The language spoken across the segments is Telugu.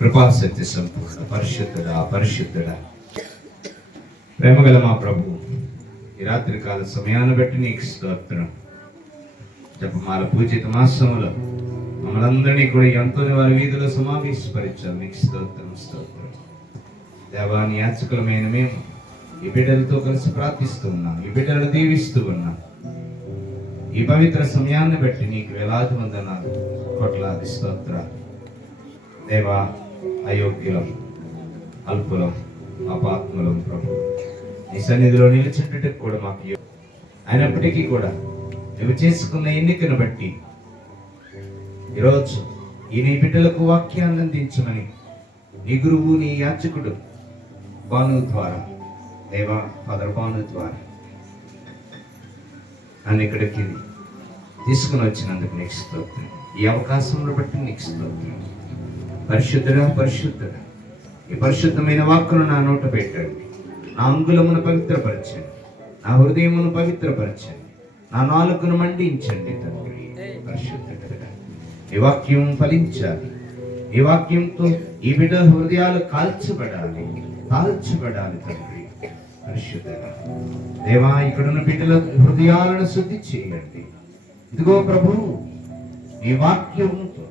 కృపాసక్తి సంపూర్ణ పరిశుద్ధుడా ప్రేమగల మా ప్రభు, ఈ రాత్రి కాల సమయాన్ని బట్టి నీకు స్తోత్రం. జపమాల పూజిత మాసంలో మమ్మల్ందరినీ కూడా ఎంతో వారి వీధిలో సమావేశపరిచారు. నీకు స్తోత్రం. దేవాని యాచకులమైన మేము ఈ బిడ్డలతో కలిసి ప్రార్థిస్తూ ఉన్నాం, ఈ బిడ్డలను దీవిస్తూ ఉన్నాం. ఈ పవిత్ర సమయాన్ని బట్టి నీకు వేలాది వందనాలు, కోట్లాది స్తోత్రాలు. దేవా, అయోగ్యులం, అల్పులం, అపాత్ములం ప్రభు, నీ సన్నిధిలో నిలిచేటట్టు కూడా మాకు అయినప్పటికీ కూడా నువ్వు చేసుకున్న ఎన్నికను బట్టి ఈరోజు ఈ నీ బిడ్డలకు వాక్యాన్ని అందించమని నీ గురువు, నీ యాచకుడు భాను ద్వారా, దేవా ఫాదర్ భాను ద్వారా నన్ను ఇక్కడికి తీసుకుని వచ్చినందుకు నీకు స్తోత్రం. ఈ అవకాశంలో బట్టి నీకు స్తోత్రం. పరిశుద్ధుడా, ఈ పరిశుద్ధమైన వాక్కును నా నోట పెట్టండి. నా అంగుళమును పవిత్రపరచండి, నా హృదయమును పవిత్రపరచండి, నా నాలుకను మండించండి తండ్రి. పరిశుద్ధుడా, ఈ వాక్యం ఫలించాలి. ఈ వాక్యంతో ఈ బిడ్డ హృదయాలు కాల్చబడాలి తండ్రి. పరిశుద్ధుడా, దేవా, ఇక్కడున్న బిడ్డల హృదయాలను శుద్ధి చేయండి. ఇదిగో ప్రభు, ఈ వాక్యంతో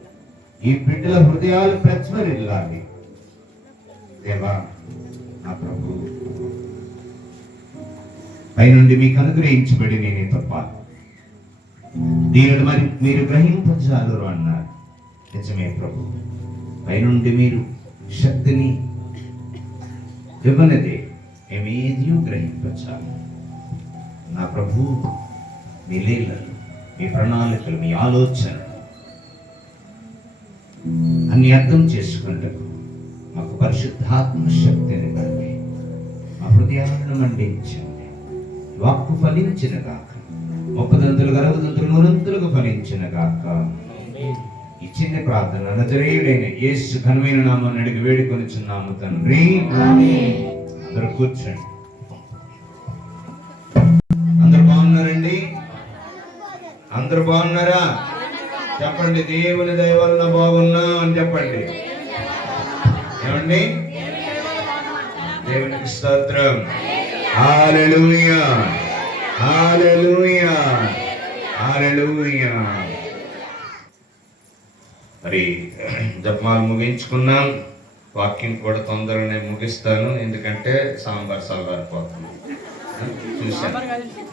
ఈ బిడ్డల హృదయాలు ప్రజ్వరిల్లాలి. దేవా నా ప్రభు, పైనుండి మీకు అనుగ్రహించబడి నేనే తప్ప దీనిని మరి మీరు గ్రహింపజాలరు అన్నారు. నిజమే ప్రభు, పైనుండి మీరు శక్తిని ఇవ్వనదే మేమేది గ్రహింపజాలి. నా ప్రభు, మీ లీలలు, మీ ప్రణాళికలు, మీ ఆలోచనలు అన్ని అర్థం చేసుకుంటూ మాకు పరిశుద్ధాత్మ శక్తిని ఇవ్వండి. మా హృదయాలను మండించండి. వాక్కు ఫలించిన గాక, 30 60 100 ఫలించిన గాక. ఈ చిన్న ప్రార్థన నజరేయుడైన యేసు ఘనమైన నామమున అడిగి వేడుకొనుచున్నాము తండ్రి. అందరూ కూర్చోండి. అందరూ బాగున్నారండి? అందరూ బాగున్నారా? చెప్పండి, దేవుని దయ వలన బాగున్నా అని చెప్పండి. ఏమండి? దేవునికి స్తోత్రం. హల్లెలూయా, హల్లెలూయా, హల్లెలూయా. మరి జపమాలు ముగించుకున్నాం. వాక్యం కూడా తొందరగానే ముగిస్తాను, ఎందుకంటే సాంబార్ సల్లారిపోతుంది. చూశాను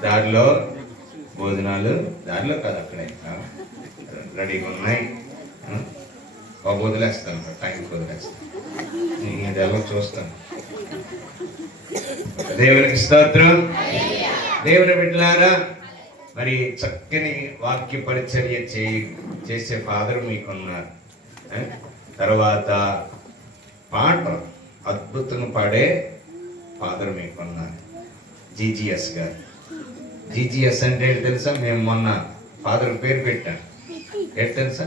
దారిలో భోజనాలు, దారిలో కాదు అక్కడే రెడీగా ఉన్నాయి. వదిలేస్తాను, టైంకి వదిలేస్తాను. ఇది ఎలా చూస్తాను. దేవునికి స్తోత్రం. దేవుని బిడ్డలారా, మరి చక్కని వాక్య పరిచర్య చేసే ఫాదర్ మీకున్నారు. తర్వాత పాట అద్భుతంగా పాడే ఫాదర్ మీకున్నారు, జీజీఎస్ గారు. జీజీఎస్ అంటే తెలుసా? మేము మొన్న ఫాదర్ పేరు పెట్టాం. ఏంటి తెలుసా?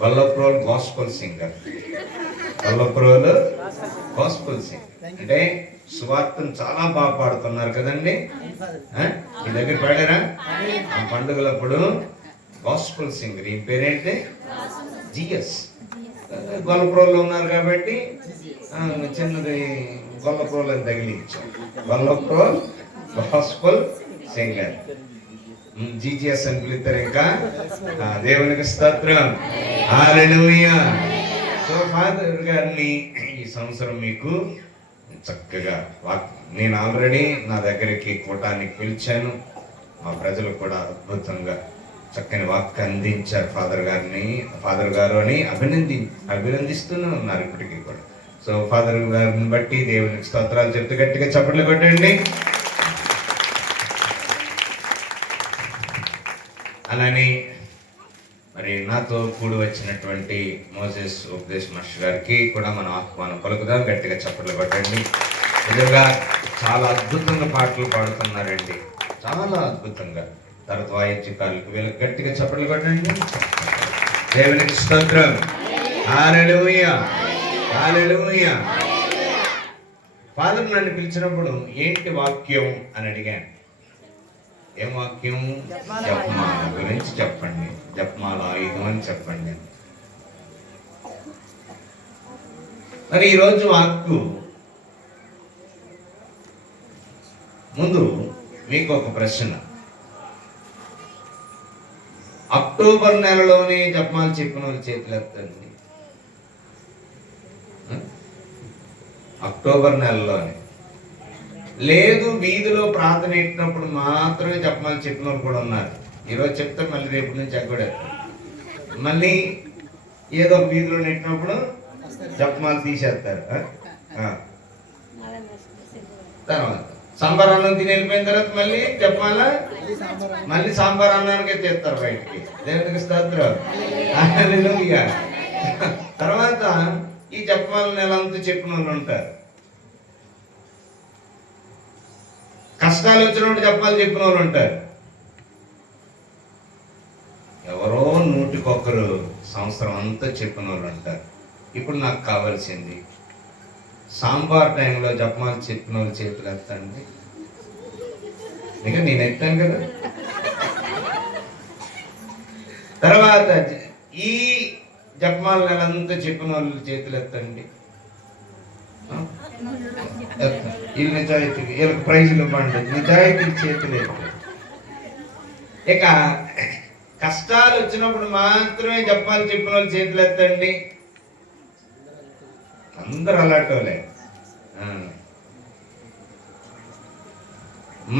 వల్లప్రోల్ గాస్పల్ సింగర్. వల్లప్రోల్ గాస్పల్ సింగర్ అంటే సువార్తను చాలా బాగా పాడుతున్నారు కదండి. మీ దగ్గర పాడారా? ఆ పండుగలప్పుడు గాస్పల్ సింగర్. ఈ పేరేంటి? జిఎస్. గొల్లప్రోల్లో ఉన్నారు కాబట్టి చిన్నది గొల్లప్రోల్ అని తగిలించాం. వల్లప్రోల్ గాస్పల్ సింగర్, జీజీఎస్ అని పిలుస్తారు. ఇంకా దేవునికి స్తోత్రం. హల్లెలూయా. సో ఫాదర్ గారిని ఈ సంవత్సరం మీకు చక్కగా నేను ఆల్రెడీ నా దగ్గరికి కూటానికి పిలిచాను. మా ప్రజలు కూడా అద్భుతంగా చక్కని వాక్కు అందించారు ఫాదర్ గారు అని అభినందిస్తూనే ఉన్నారు ఇప్పటికీ కూడా. సో ఫాదర్ గారిని బట్టి దేవునికి స్తోత్రాలు చెప్తూ గట్టిగా చప్పట్లు కొట్టండి. అలానే మరి నాతో కూడి వచ్చినటువంటి మోసెస్ ఉపదేశ్ మాస్టర్ గారికి కూడా మనం ఆహ్వానం పలుకుదాం. గట్టిగా చప్పట్లు కొట్టండి. నిజంగా చాలా అద్భుతంగా పాటలు పాడుతున్నారండి, చాలా అద్భుతంగా. తర్వాత వాయిద్యకారులకు వీళ్ళకి గట్టిగా చప్పట్లు కొట్టండి. దేవునికి స్తోత్రం. హల్లెలూయా, హల్లెలూయా. ఫాదర్ నన్ను పిలిచినప్పుడు ఏంటి వాక్యం అని అడిగాను. ఏం వాక్యం? జపమాల గురించి చెప్పండి, జపమాల ఆయుధం అని చెప్పండి. మరి ఈరోజు వాక్కు ముందు మీకు ఒక ప్రశ్న. అక్టోబర్ నెలలోనే జపమాలు చెప్పిన వాళ్ళు చేతులు ఎత్తండి. అక్టోబర్ నెలలోనే లేదు, వీధిలో ప్రార్థన ఎట్టినప్పుడు మాత్రమే జపమాలు చెప్పిన వాళ్ళు కూడా ఉన్నారు. ఈరోజు చెప్తే మళ్ళీ రేపు నుంచి ఎగ్గొడేస్తారు. మళ్ళీ ఏదో ఒక వీధిలో నెట్టినప్పుడు జపమాలు తీసేస్తారు. తర్వాత సాంబార్ అన్నం తిని వెళ్ళిపోయిన తర్వాత మళ్ళీ జపమాల మళ్ళీ సాంబార్ అన్నానికే చేస్తారు బయటికి. దేవునికి స్తోత్రం. హల్లెలూయా. తర్వాత ఈ జపమాల నెలంతా చెప్పిన వాళ్ళు ఉంటారు. కష్టాలు వచ్చినప్పుడు జపమాలు చెప్పిన వాళ్ళు ఉంటారు. ఎవరో నూటికొకరు సంవత్సరం అంతా చెప్పిన వాళ్ళు ఉంటారు. ఇప్పుడు నాకు కావాల్సింది సాంబార్ టైంలో జపమాలు చెప్పిన వాళ్ళు చేతులు ఎత్తండి. ఇక నేను ఎత్తాను కదా. తర్వాత ఈ జపమాల నెలంతా చెప్పిన వాళ్ళు చేతులు ఎత్తండి. వీళ్ళు నిజాయితీ, వీళ్ళకి ప్రైజులు ఇవ్వండి. నిజాయితీ చేతులు ఎత్తండి. ఇక కష్టాలు వచ్చినప్పుడు మాత్రమే జపమాలు చెప్పిన వాళ్ళు చేతులు ఎత్తండి. అందరూ అలాంటి వాళ్ళే.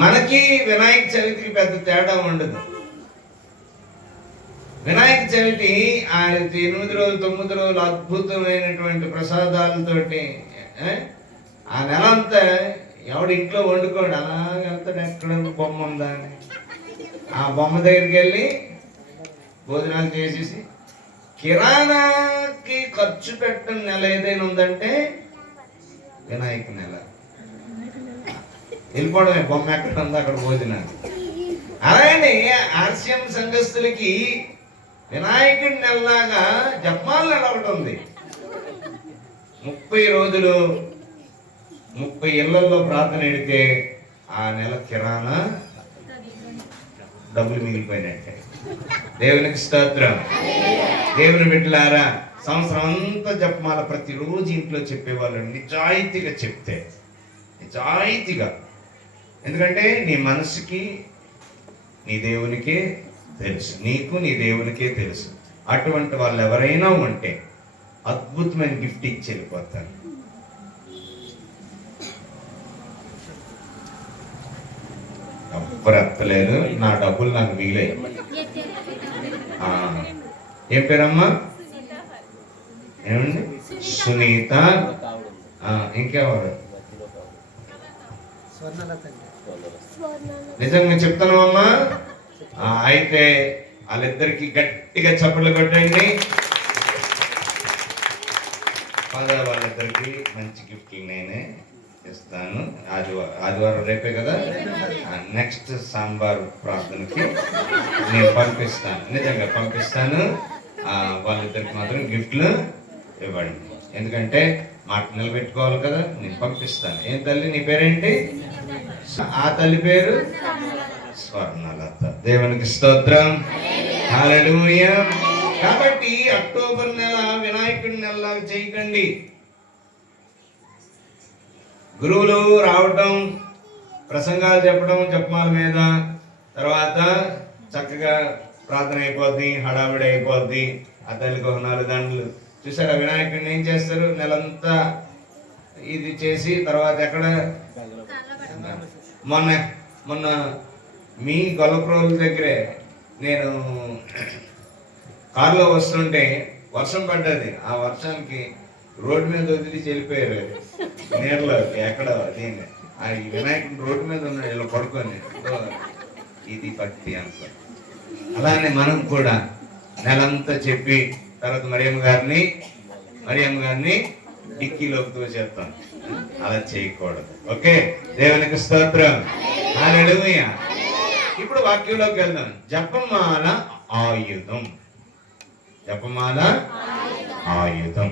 మనకి వినాయక చవితికి పెద్ద తేడా ఉండదు. వినాయక చవితి 8 రోజులు 9 రోజులు అద్భుతమైనటువంటి ప్రసాదాలతోటి ఆ నెల అంతా ఎవడు ఇంట్లో వండుకోండి, అలాగెళ్తాడు. ఎక్కడ బొమ్మ ఉందా అని ఆ బొమ్మ దగ్గరికి వెళ్ళి భోజనాలు చేసేసి, కిరాణాకి ఖర్చు పెట్టని నెల ఏదైనా ఉందంటే వినాయక నెల. వెళ్ళిపోవడమే, బొమ్మ ఎక్కడ ఉందో అక్కడ భోజనాలు. అలాగే ఆర్సిఎం సంఘస్థులకి వినాయకుడి నెలలాగా జపమాల నెల ఒకటి ఉంది. 30 రోజులు 30 ఇళ్లలో ప్రార్థన ఎడితే ఆ నెల కిరాణా డబ్బులు మిగిలిపోయినట్టే. దేవునికి స్తోత్రం. దేవుని బిడ్డలారా, సంవత్సరం అంతా జపమాల ప్రతిరోజు ఇంట్లో చెప్పేవాళ్ళు నిజాయితీగా చెప్తే, నిజాయితీగా. ఎందుకంటే నీ మనసుకి నీ దేవునికే తెలుసు, నీకు నీ దేవునికే తెలుసు. అటువంటి వాళ్ళు ఎవరైనా ఉంటే అద్భుతమైన గిఫ్ట్ ఇచ్చి వెళ్ళిపోతారు. ఎవ్వరు ఎత్తలేదు. నా డబ్బులు నాకు మిగిలాయి. ఏం పేరమ్మా? ఏమండి? సునీత. ఇంకెవరు? నిజంగా చెప్తానమ్మా. అయితే వాళ్ళిద్దరికి గట్టిగా చప్పట్లు కొట్టండి. వాళ్ళిద్దరికి మంచి గిఫ్ట్లు నేనే ఇస్తాను. ఆదివారం రేపే కదా. నెక్స్ట్ సాంబార్ ప్రార్థనకి నేను పంపిస్తాను, నిజంగా పంపిస్తాను. వాళ్ళిద్దరికి మాత్రం గిఫ్ట్లు ఇవ్వండి. ఎందుకంటే మాట నిలబెట్టుకోవాలి కదా. నేను పంపిస్తాను. ఏం తల్లి నీ పేరేంటి? ఆ తల్లి పేరు స్వర్ణలత. దేవునికి స్తోత్రం. హల్లెలూయా. కాబట్టి అక్టోబర్ నెల వినాయకుడి నెలలాగా చేయకండి. గురువులు రావటం, ప్రసంగాలు చెప్పడం జపమాల మీద, తర్వాత చక్కగా ప్రార్థన అయిపోద్ది, హడావిడి అయిపోద్ది. ఆ తల్లికి ఒక 4 దండలు చూసారా. వినాయకుడిని ఏం చేస్తారు? నెలంతా ఇది చేసి తర్వాత ఎక్కడ మొన్న మీ గొల్లప్రోల దగ్గరే నేను కారులో వస్తుంటే వర్షం పడ్డది. ఆ వర్షానికి రోడ్డు మీద వదిలి వెళ్ళిపోయారు నీళ్ళలో. ఎక్కడ దీన్ని ఆ వినాయకుడు రోడ్డు మీద ఉన్నాడు ఇలా పడుకొని. ఇది భక్తి అనుకో. అలానే మనం కూడా నెలంతా చెప్పి తర్వాత మరియమ్మ గారిని డిక్కీలోకి తోసేస్తాం. అలా చేయకూడదు. ఓకే, దేవునికి స్తోత్రం. హల్లెలూయా. ఇప్పుడు వాక్యంలోకి వెళ్దాం. జపమాల ఆయుధం. జపమాల ఆయుధం.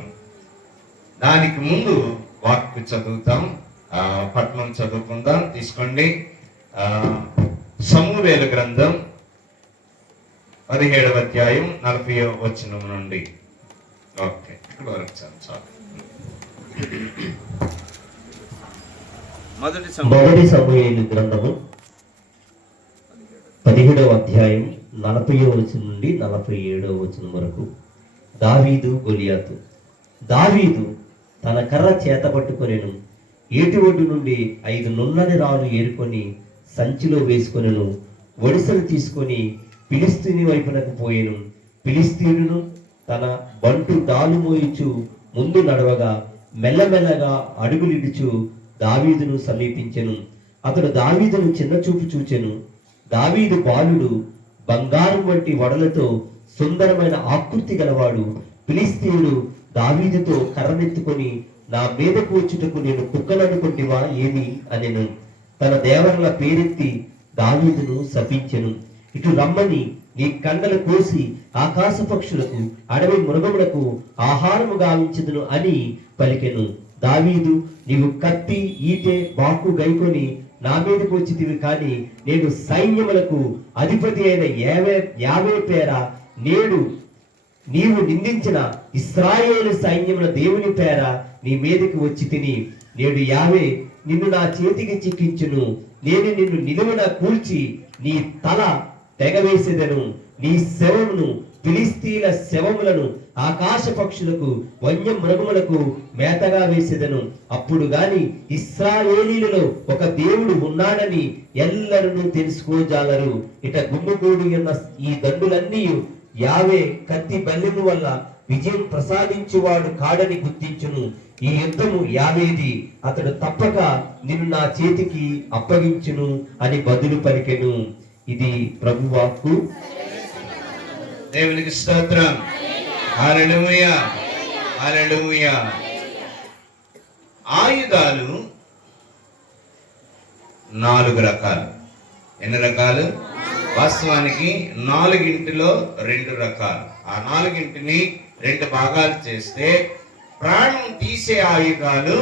దానికి ముందు వాక్కు చదువుతాం. పట్నం చదువుకుందాం. తీసుకోండి. సమూయేలు గ్రంథం 17వ అధ్యాయం 40వ వచనం నుండి. ఓకే, ఇక్కడ వరకు చాలు. మొదటి సమూయేలు గ్రంథము 17వ అధ్యాయం 40వ వచనం నుండి 47వ వచనం వరకు. దావీదు గొలియాతు. దావీదు తన కర్ర చేత పట్టుకొనెను, ఏటి ఒడ్డు నుండి 5 నున్నని రాళ్ళు ఏరుకొని సంచిలో వేసుకొనెను, ఒడిసెలు తీసుకొని ఫిలిస్తీని వైపునకు పోయెను. ఫిలిస్తీనును తన బంటు డాలు మోయిచు ముందు నడవగా మెల్లమెల్లగా అడుగులిడుచు దావీదును సమీపించెను. అతడు దావీదును చిన్న చూపు చూచెను. దావీదు బాలుడు, బంగారం వంటి వడలతో సుందరమైన ఆకృతి గలవాడు. ఫిలిస్తీయుడు దావీదుతో కర్రనెత్తుకొని, నా మీదకు వచ్చుటకు నేను కుక్కలనుకుంటివా ఏమి అనెను. తన దేవరల పేరెత్తి దావీదును శపించెను. ఇటు రమ్మని నీ కండలు కోసి ఆకాశ పక్షులకు అడవి మృగములకు ఆహారము గావించదును అని పలికెను. దావీదు, నీవు కత్తి, ఈటె, బాకు గైకొని నా మీదకు వచ్చితివి, కానీ నేను సైన్యములకు అధిపతి అయిన యావే పేర నేడు నీవు నిందించిన ఇశ్రాయేలు సైన్యముల దేవుని పేర నీ మీదకి వచ్చి తిని, నేడు యావే నిన్ను నా చేతికి చిక్కించును. నేను నిన్ను నిలువున కూల్చి నీ తల తెగవేసేదను. నీ శవమును, ఫిలిస్తీన్ల శవములను ఆకాశ పక్షులకు, వన్య మృగములకు మేతగా వేసేదను. అప్పుడు గాని ఇశ్రాయేలీలలో ఒక దేవుడు ఉన్నాడని ఎల్లరూ తెలుసుకోజాలరు. ఇట గుమ్ముగూడి ఉన్న ఈ దండులన్నీ యావే కత్తి బల్లెము వల్ల విజయం ప్రసాదించువాడు కాడని గుర్తించును. ఈ యుద్ధము యావేది, అతడు తప్పక నిన్ను నా చేతికి అప్పగించును అని బదులు పలికెను. ఇది ప్రభువాక్కు. దేవునికి స్తోత్రం. హల్లెలూయా, హల్లెలూయా. ఆయుధాలు 4 రకాలు. ఎన్ని రకాలు? వాస్తవానికి 4గింటిలో 2 రకాలు. ఆ 4గింటిని 2 భాగాలు చేస్తే ప్రాణం తీసే ఆయుధాలు,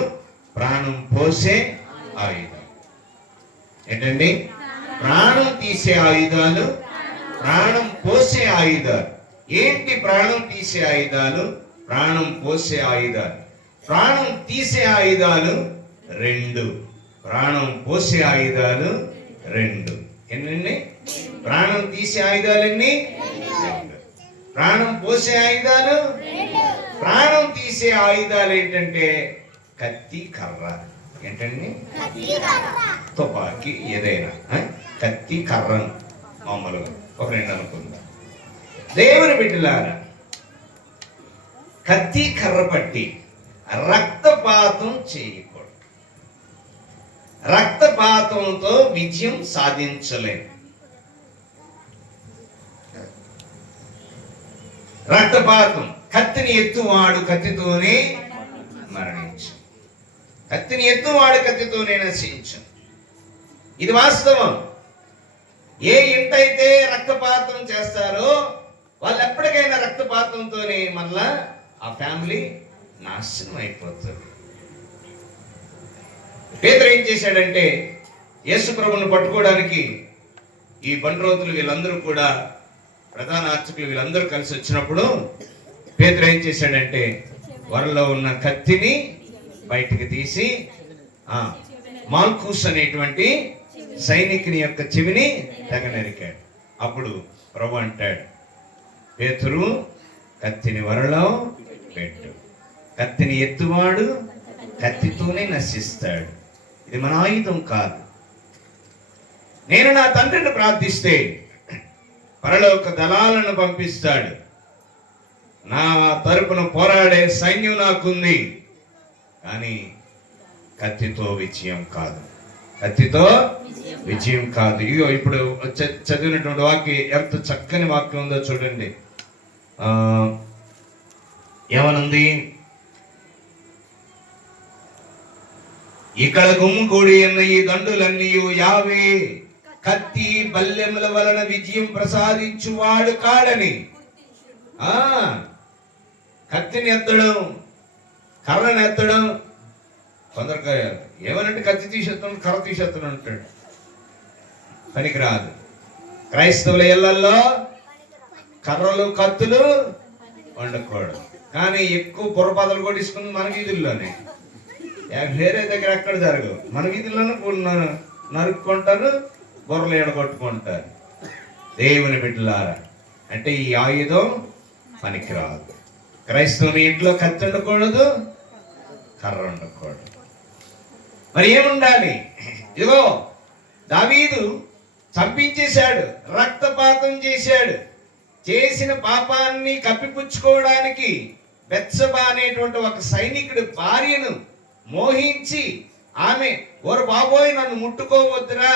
ప్రాణం పోసే ఆయుధాలు. ఏంటండి? ప్రాణం తీసే ఆయుధాలు, ప్రాణం పోసే ఆయుధాలు. ఏంటి ప్రాణం తీసే ఆయుధాలు, ప్రాణం పోసే ఆయుధాలు? ప్రాణం తీసే ఆయుధాలు 2, ప్రాణం పోసే ఆయుధాలు 2. ఎన్ని? ప్రాణం తీసే ఆయుధాలు ఎన్ని? 2. ప్రాణం పోసే ఆయుధాలు 2. ప్రాణం తీసే ఆయుధాలు ఏంటంటే కత్తి, కర్ర. ఏంటండి? తుపాకీ, ఏదైనా కత్తి, కర్రను మామూలుగా ఒక 2 అనుకుందాం. దేవుని బిడ్డలారా, కత్తి, కర్ర పట్టి రక్తపాతం చేయకూడదు. రక్తపాతంతో విజయం సాధించలేము. రక్తపాతం, కత్తిని ఎత్తువాడు కత్తితోనే మరణించు, కత్తిని ఎత్తువాడు కత్తితోనే నశించు. ఇది వాస్తవం. ఏ ఇంటైతే రక్తపాతం చేస్తారో వాళ్ళు ఎప్పటికైనా రక్తపాతంతోనే మళ్ళా ఆ ఫ్యామిలీ నాశనం అయిపోతుంది. పేతురు ఏం చేశాడంటే, యేసు ప్రభువును పట్టుకోవడానికి ఈ బండ్రోతులు వీళ్ళందరూ కూడా, ప్రధాన అర్చకులు వీళ్ళందరూ కలిసి వచ్చినప్పుడు పేతురు ఏం చేశాడంటే, వరలో ఉన్న కత్తిని బయటికి తీసి మాల్కూస్ అనేటువంటి సైనికుని యొక్క చెవిని తెగ నరికాడు. అప్పుడు ప్రభు అంటాడు, పేతురు, కత్తిని వరలో పెట్టు. కత్తిని ఎత్తువాడు కత్తితోనే నశిస్తాడు. ఇది మన ఆయుధం కాదు. నేను నా తండ్రిని ప్రార్థిస్తే పరలోక దళాలను పంపిస్తాడు. నా తరపున పోరాడే సైన్యం నాకుంది. కానీ కత్తితో విజయం కాదు, కత్తితో విజయం కాదు. ఇగో ఇప్పుడు చదివినటువంటి వాక్యం ఎంత చక్కని వాక్యం ఉందో చూడండి. ఏమనుంది? ఇక్కడ గుమ్ముకూడి ఉన్న ఈ దండులన్నీ యావే కత్తి బల్లెముల వలన విజయం ప్రసాదించువాడు కాడని. కత్తిని ఎత్తడం, కర్రని ఎత్తడం. కొందరు ఏమనంటే కత్తి తీసేస్తాను, కర్ర తీసేస్తాను అంటాడు. పనికిరాదు. క్రైస్తవుల ఇళ్లల్లో కర్రలు, కత్తులు వండకూడదు. కానీ ఎక్కువ పొరపాతలు కొట్టించుకుంది మన వీధుల్లోనే. వేరే దగ్గర ఎక్కడ జరగవు. మన వీధిలోనే నరుక్కుంటారు, బుర్రలు ఎడగొట్టుకుంటారు. దేవుని బిడ్డలారా, అంటే ఈ ఆయుధం పనికిరాదు. క్రైస్తవుని ఇంట్లో కత్తి ఉండకూడదు, కర్ర ఉండకూడదు. మరి ఏముండాలి? ఇదిగో దావీదు చంపించేశాడు, రక్తపాతం చేశాడు. చేసిన పాపాన్ని కప్పిపుచ్చుకోవడానికి బెత్షెబా అనేటువంటి ఒక సైనికుడి భార్యను మోహించి, ఆమె ఓరు బాబోయ్ నన్ను ముట్టుకోవద్దురా,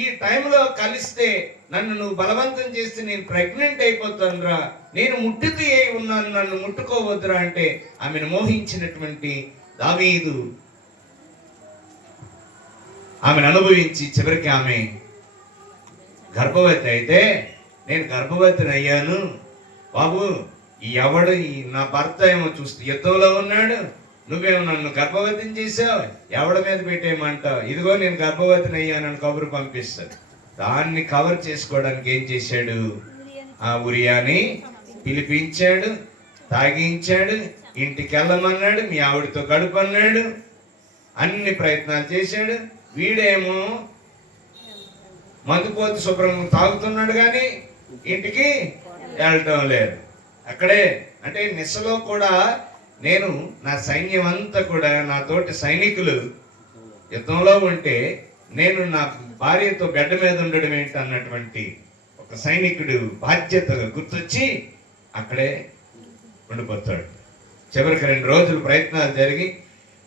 ఈ టైంలో కలిస్తే నన్ను నువ్వు బలవంతం చేస్తే నేను ప్రెగ్నెంట్ అయిపోతానురా, నేను ముట్టుతూ ఉన్నాను, నన్ను ముట్టుకోవద్దురా అంటే ఆమెను మోహించినటువంటి దావీదు ఆమెను అనుభవించి చివరికి ఆమె గర్భవతి అయితే, నేను గర్భవతిని అయ్యాను బాబు, నా భర్త ఏమో చూస్తే యుద్ధంలో ఉన్నాడు, నువ్వేమో నన్ను గర్భవతిని చేసావు, ఎవడ మీద పెట్టేయమంటావు, ఇదిగో నేను గర్భవతిని అయ్యానని కబురు పంపిస్తాడు. దాన్ని కవర్ చేసుకోవడానికి ఏం చేశాడు? ఆ ఉరియాని పిలిపించాడు, తాగించాడు, ఇంటికి వెళ్ళమన్నాడు, మీ ఆవిడతో గడుపన్నాడు, అన్ని ప్రయత్నాలు చేశాడు. వీడేమో మందుపోతు శుభ్రంగా తాగుతున్నాడు కానీ ఇంటికి వెళ్ళటం లేదు. అక్కడే అంటే నిస్సలో కూడా నేను నా సైన్యం అంతా కూడా నా తోటి సైనికులు యుద్ధంలో ఉంటే నేను నా భార్యతో బెడ్డ మీద ఉండడం ఏంటి అన్నటువంటి ఒక సైనికుడు బాధ్యతగా గుర్తొచ్చి అక్కడే ఉండిపోతాడు. చివరికి 2 రోజులు ప్రయత్నాలు జరిగి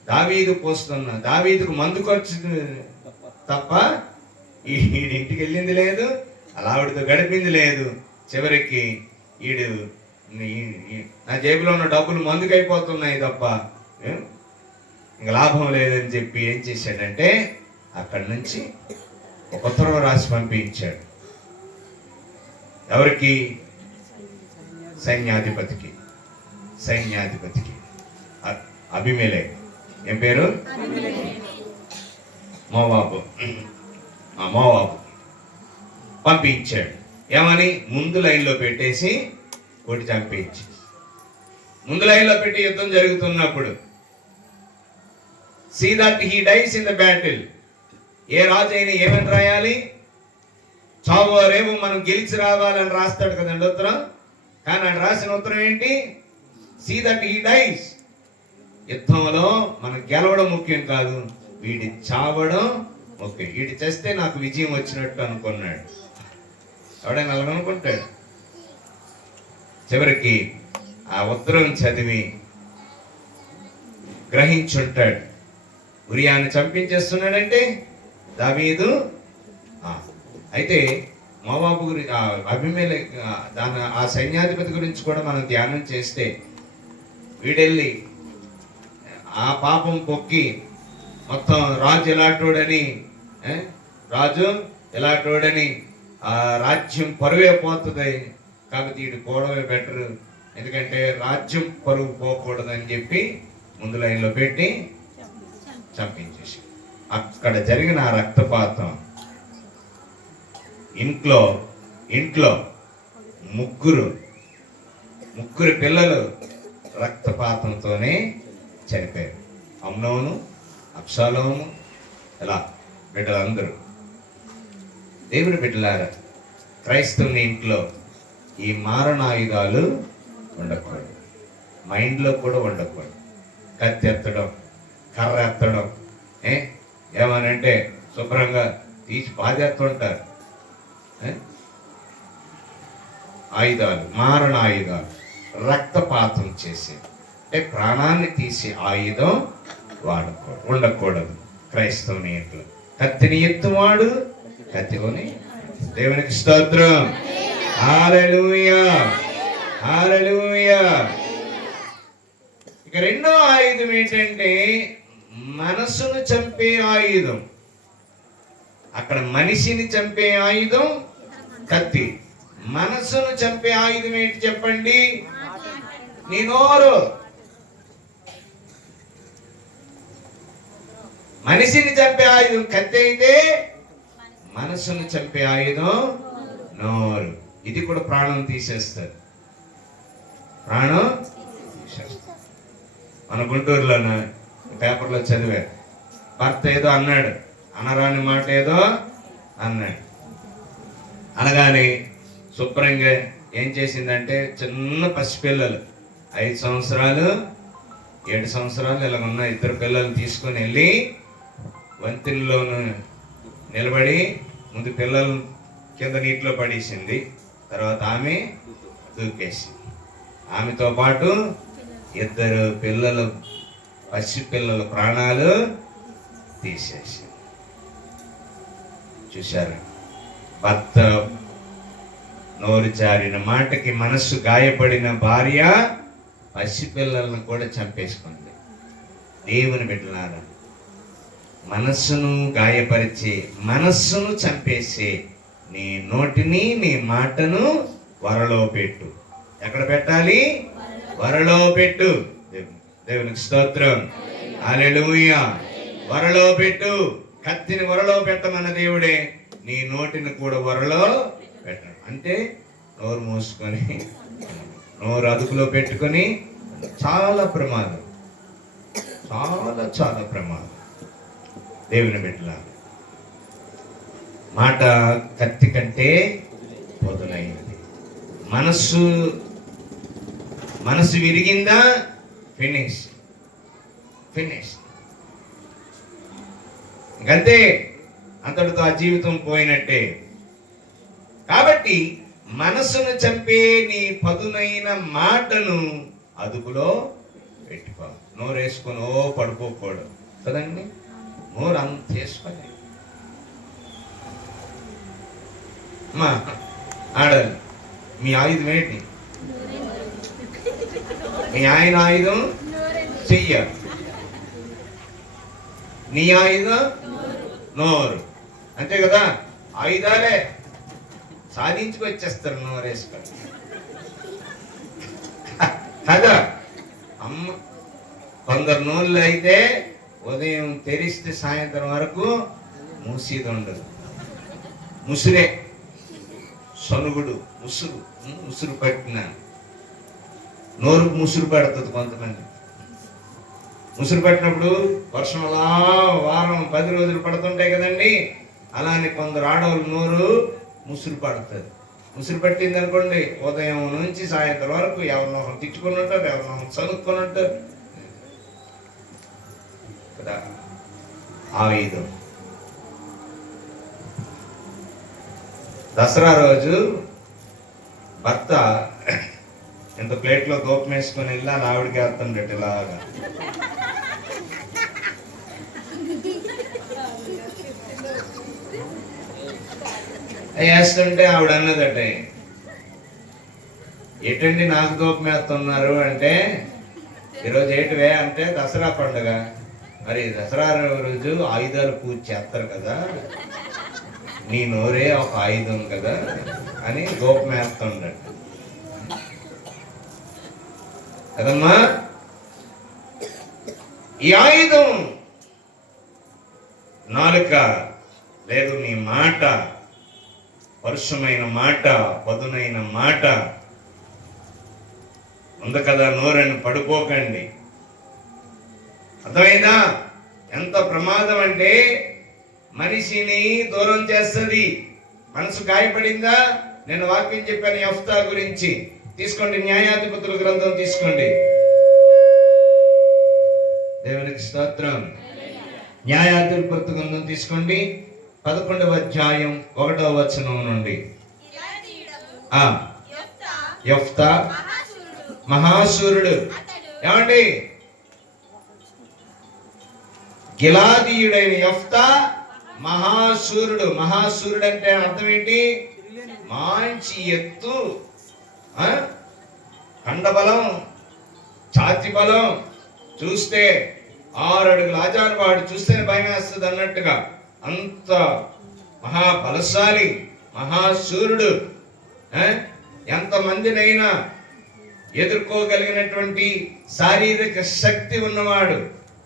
దావీదుకు మందు ఖర్చు తప్ప ఇంటికి వెళ్ళింది లేదు, అలా ఆవిడతో గడిపింది లేదు. చివరికి ఈడు నా జేబులో ఉన్న డబ్బులు మందుకైపోతున్నాయి తప్ప ఇంక లాభం లేదని చెప్పి ఏం చేశాడంటే అక్కడి నుంచి ఒక ఉత్తరం రాసి పంపించాడు. ఎవరికి? సైన్యాధిపతికి అబీమెలెకు. ఏం పేరు? మోవాబు పంపించాడు. ఏమని? ముందు లైన్లో పెట్టేసి కొట్టి చంపించి, ముందు లైన్లో పెట్టి యుద్ధం జరుగుతున్నప్పుడు see that he dies in the battle. ఏ రాజు అయినా ఏమని రాయాలి? చావో రేవు మనం గెలిచి రావాలని రాస్తాడు కదండి ఉత్తరం. కానీ ఆయన రాసిన ఉత్తరం ఏంటి? See that he dies. యుద్ధంలో మనం గెలవడం ముఖ్యం కాదు, వీడి చావడం ముఖ్యం. వీడి చేస్తే నాకు విజయం వచ్చినట్టు అనుకున్నాడు. ఎవడైనా అలాగ అనుకుంటాడు? చివరికి ఆ ఉత్తరం చదివి గ్రహించుంటాడు. ఉరియాని చంపించేస్తున్నాడంటే దావీదు. అయితే మోవాబు గురించి అబీమెలెకు ఆ సైన్యాధిపతి గురించి కూడా మనం ధ్యానం చేస్తే, వీడెళ్ళి ఆ పాపం పొక్కి మొత్తం రాజు ఎలాంటోడని ఆ రాజ్యం పరువే పోతుంది కాబట్టి వీడు పోవడమే బెటర్, ఎందుకంటే రాజ్యం పరువు పోకూడదని చెప్పి ముందు లైన్లో పెట్టి చంపించేసి. అక్కడ జరిగిన ఆ రక్తపాతం ఇంట్లో ముగ్గురు పిల్లలు రక్తపాతంతోనే చనిపోయారు. అమ్నోను, అబ్షాలోము, ఇలా బిడ్డలందరూ. దేవుని బిడ్డలారా, క్రైస్తవుని ఇంట్లో ఈ మారణాయుధాలు ఉండకూడదు, మైండ్లో కూడా ఉండకూడదు. కత్తి ఎత్తడం, కర్ర ఎత్తడం, ఏమనంటే శుభ్రంగా తీసి బాధేస్తుంటారు. ఆయుధాలు, మారణాయుధాలు, రక్తపాతం చేసే అంటే ప్రాణాన్ని తీసే ఆయుధం ఉండకూడదు క్రైస్తవుని ఇంట్లో. కత్తిని ఎత్తువాడు కత్తికొని. దేవునికి స్తోత్రం. హల్లెలూయా, హల్లెలూయా. ఇక రెండో ఆయుధం ఏంటంటే మనసును చంపే ఆయుధం. అక్కడ మనిషిని చంపే ఆయుధం కత్తి, మనసును చంపే ఆయుధం ఏంటి చెప్పండి? నీ నోరు. మనిషిని చంపే ఆయుధం కత్తి అయితే మనసును చంపే ఆయుధం నోరు. ఇది కూడా ప్రాణం తీసేస్తారు, ప్రాణం తీసేస్తారు. మన గుంటూరులోన పేపర్లో చదివారు. భర్త ఏదో అన్నాడు, అనరాని మాట ఏదో అన్నాడు. అనగానే శుభ్రంగా ఏం చేసిందంటే, చిన్న పసిపిల్లలు 5 సంవత్సరాలు 7 సంవత్సరాలు ఇలాగున్న 2 పిల్లలు తీసుకొని వెళ్ళి వంతెనలోను నిలబడి ముందు పిల్లలు కింద నీటిలో పడేసింది. తర్వాత ఆమె దూకేసింది. ఆమెతో పాటు 2 పిల్లలు, పసిపిల్లల ప్రాణాలు తీసేసింది. చూశారు, భర్త నోరు జారిన మాటకి మనస్సు గాయపడిన భార్య పసిపిల్లలను కూడా చంపేసుకుంది. దేవుని బిడ్డలారా, మనస్సును గాయపరిచే, మనస్సును చంపేసే నీ నోటిని, నీ మాటను వరలో పెట్టు. ఎక్కడ పెట్టాలి? వరలో పెట్టు. దేవునికి స్తోత్రం, హల్లెలూయా. వరలో పెట్టు. కత్తిని వరలో పెట్టమన్న దేవుడే నీ నోటిని కూడా వరలో పెట్టడు. అంటే నోరు మూసుకొని, నోరు అదుపులో పెట్టుకొని, చాలా ప్రమాదం, చాలా చాలా ప్రమాదం. దేవుని బిడ్డల మాట కత్తి కంటే పొదునైనది. మనసు విరిగిందా, ఫినిష్. ఇంకంతే, అంతటితో ఆ జీవితం పోయినట్టే. కాబట్టి మనసును చంపే నీ పదునైన మాటను అదుపులో పెట్టుకో. నోరు వేసుకొని పడుకోకూడదు కదండి. నోరు అంత వేసుకొని మా ఆడాలి. మీ ఆయుధం ఏంటి? మీ ఆయన ఆయుధం చెయ్య, నీ ఆయుధం నోరు. అంతే కదా, ఆయుధాలే సాధించుకొచ్చేస్తారు నోరు వేసుకొని కదా. అమ్మ కొందరు నోళ్ళు అయితే ఉదయం తెరిస్తే సాయంత్రం వరకు మూసేది ఉండదు. ముసురే, సనుగుడు, ముసురు పట్టిన నోరుకు ముసురు పెడుతుంది కొంతమంది. ముసురు పెట్టినప్పుడు వర్షం అలా వారం 10 రోజులు పడుతుంటాయి కదండి. అలానే కొందరు ఆడవాళ్ళు నోరు ముసురు పడుతుంది. ముసురు పట్టింది అనుకోండి, ఉదయం నుంచి సాయంత్రం వరకు ఎవరినో తిట్టుకుని ఉంటారు, ఎవరినో చదువుకొని ఉంటారు కదా. ఆయుధం. దసరా రోజు భర్త ఇంత ప్లేట్లో దూపం వేసుకొని వెళ్ళి ఆవిడకి వేస్తుండట ఇలాగా. వేస్తుంటే ఆవిడ అన్నదట, ఏంటండి నాకు దూపం వేస్తున్నారు అంటే, ఈరోజు ఏంటివే అంటే దసరా పండుగ, మరి దసరా రోజు ఆయుధాలు పూజ చేస్తారు కదా, నీ నోరే ఒక ఆయుధం కదా అని దూపం వేస్తుండట కదమ్మా. ఈ ఆయుధం నాలుక లేదు, నీ మాట, పరుషమైన మాట, పదునైన మాట ఉంది కదా. నోరని పడుకోకండి. అర్థమైందా? ఎంత ప్రమాదం అంటే మనిషిని దూరం చేస్తుంది. మనసు గాయపడిందా? నేను వాక్యం చెప్పాను యెఫ్తా గురించి. తీసుకోండి, న్యాయాధిపతుల గ్రంథం తీసుకోండి. దేవునికి స్తోత్రం. న్యాయాధిపతుల గ్రంథం తీసుకోండి, 11వ అధ్యాయం 1వ వచనం నుండి. యెఫ్తా మహాశూరుడు. ఏమండి? గిలాదీయుడైన యెఫ్తా మహాశూరుడు. మహాశూరుడు అంటే అర్థం ఏంటి? మంచి ఎత్తు, కండబలం, ఛాతి బలం, చూస్తే 6 అడుగుల ఆజాను, వాడు చూస్తేనే భయం వేస్తుంది అన్నట్టుగా అంత మహాబలశాలి, మహాశూరుడు. ఎంతమందినైనా ఎదుర్కోగలిగినటువంటి శారీరక శక్తి ఉన్నవాడు,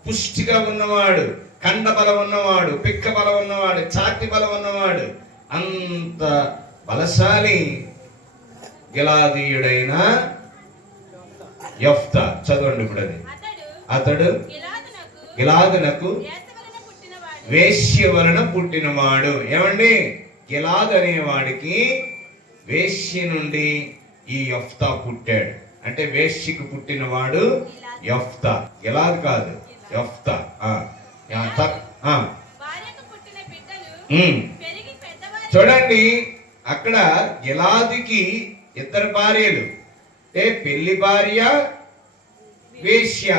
పుష్టిగా ఉన్నవాడు, కండ బలం ఉన్నవాడు, పిక్క బలం ఉన్నవాడు, ఛాతి బలం ఉన్నవాడు, అంత బలశాలి గిలాదీయుడైన యెఫ్తా. చదవండి ఇప్పుడు అది. అతడు గిలాదునకు వేశ్య వలన పుట్టినవాడు. ఏమండి, గిలాదు అనేవాడికి వేశ్య నుండి ఈ యెఫ్తా పుట్టాడు. అంటే వేశ్యకు పుట్టినవాడు యెఫ్తా, గిలాదు కాదు, యెఫ్తా. చూడండి, అక్కడ గిలాదుకి ఇద్దరు భార్యలు. అంటే పెళ్లి భార్య, వేశ్య.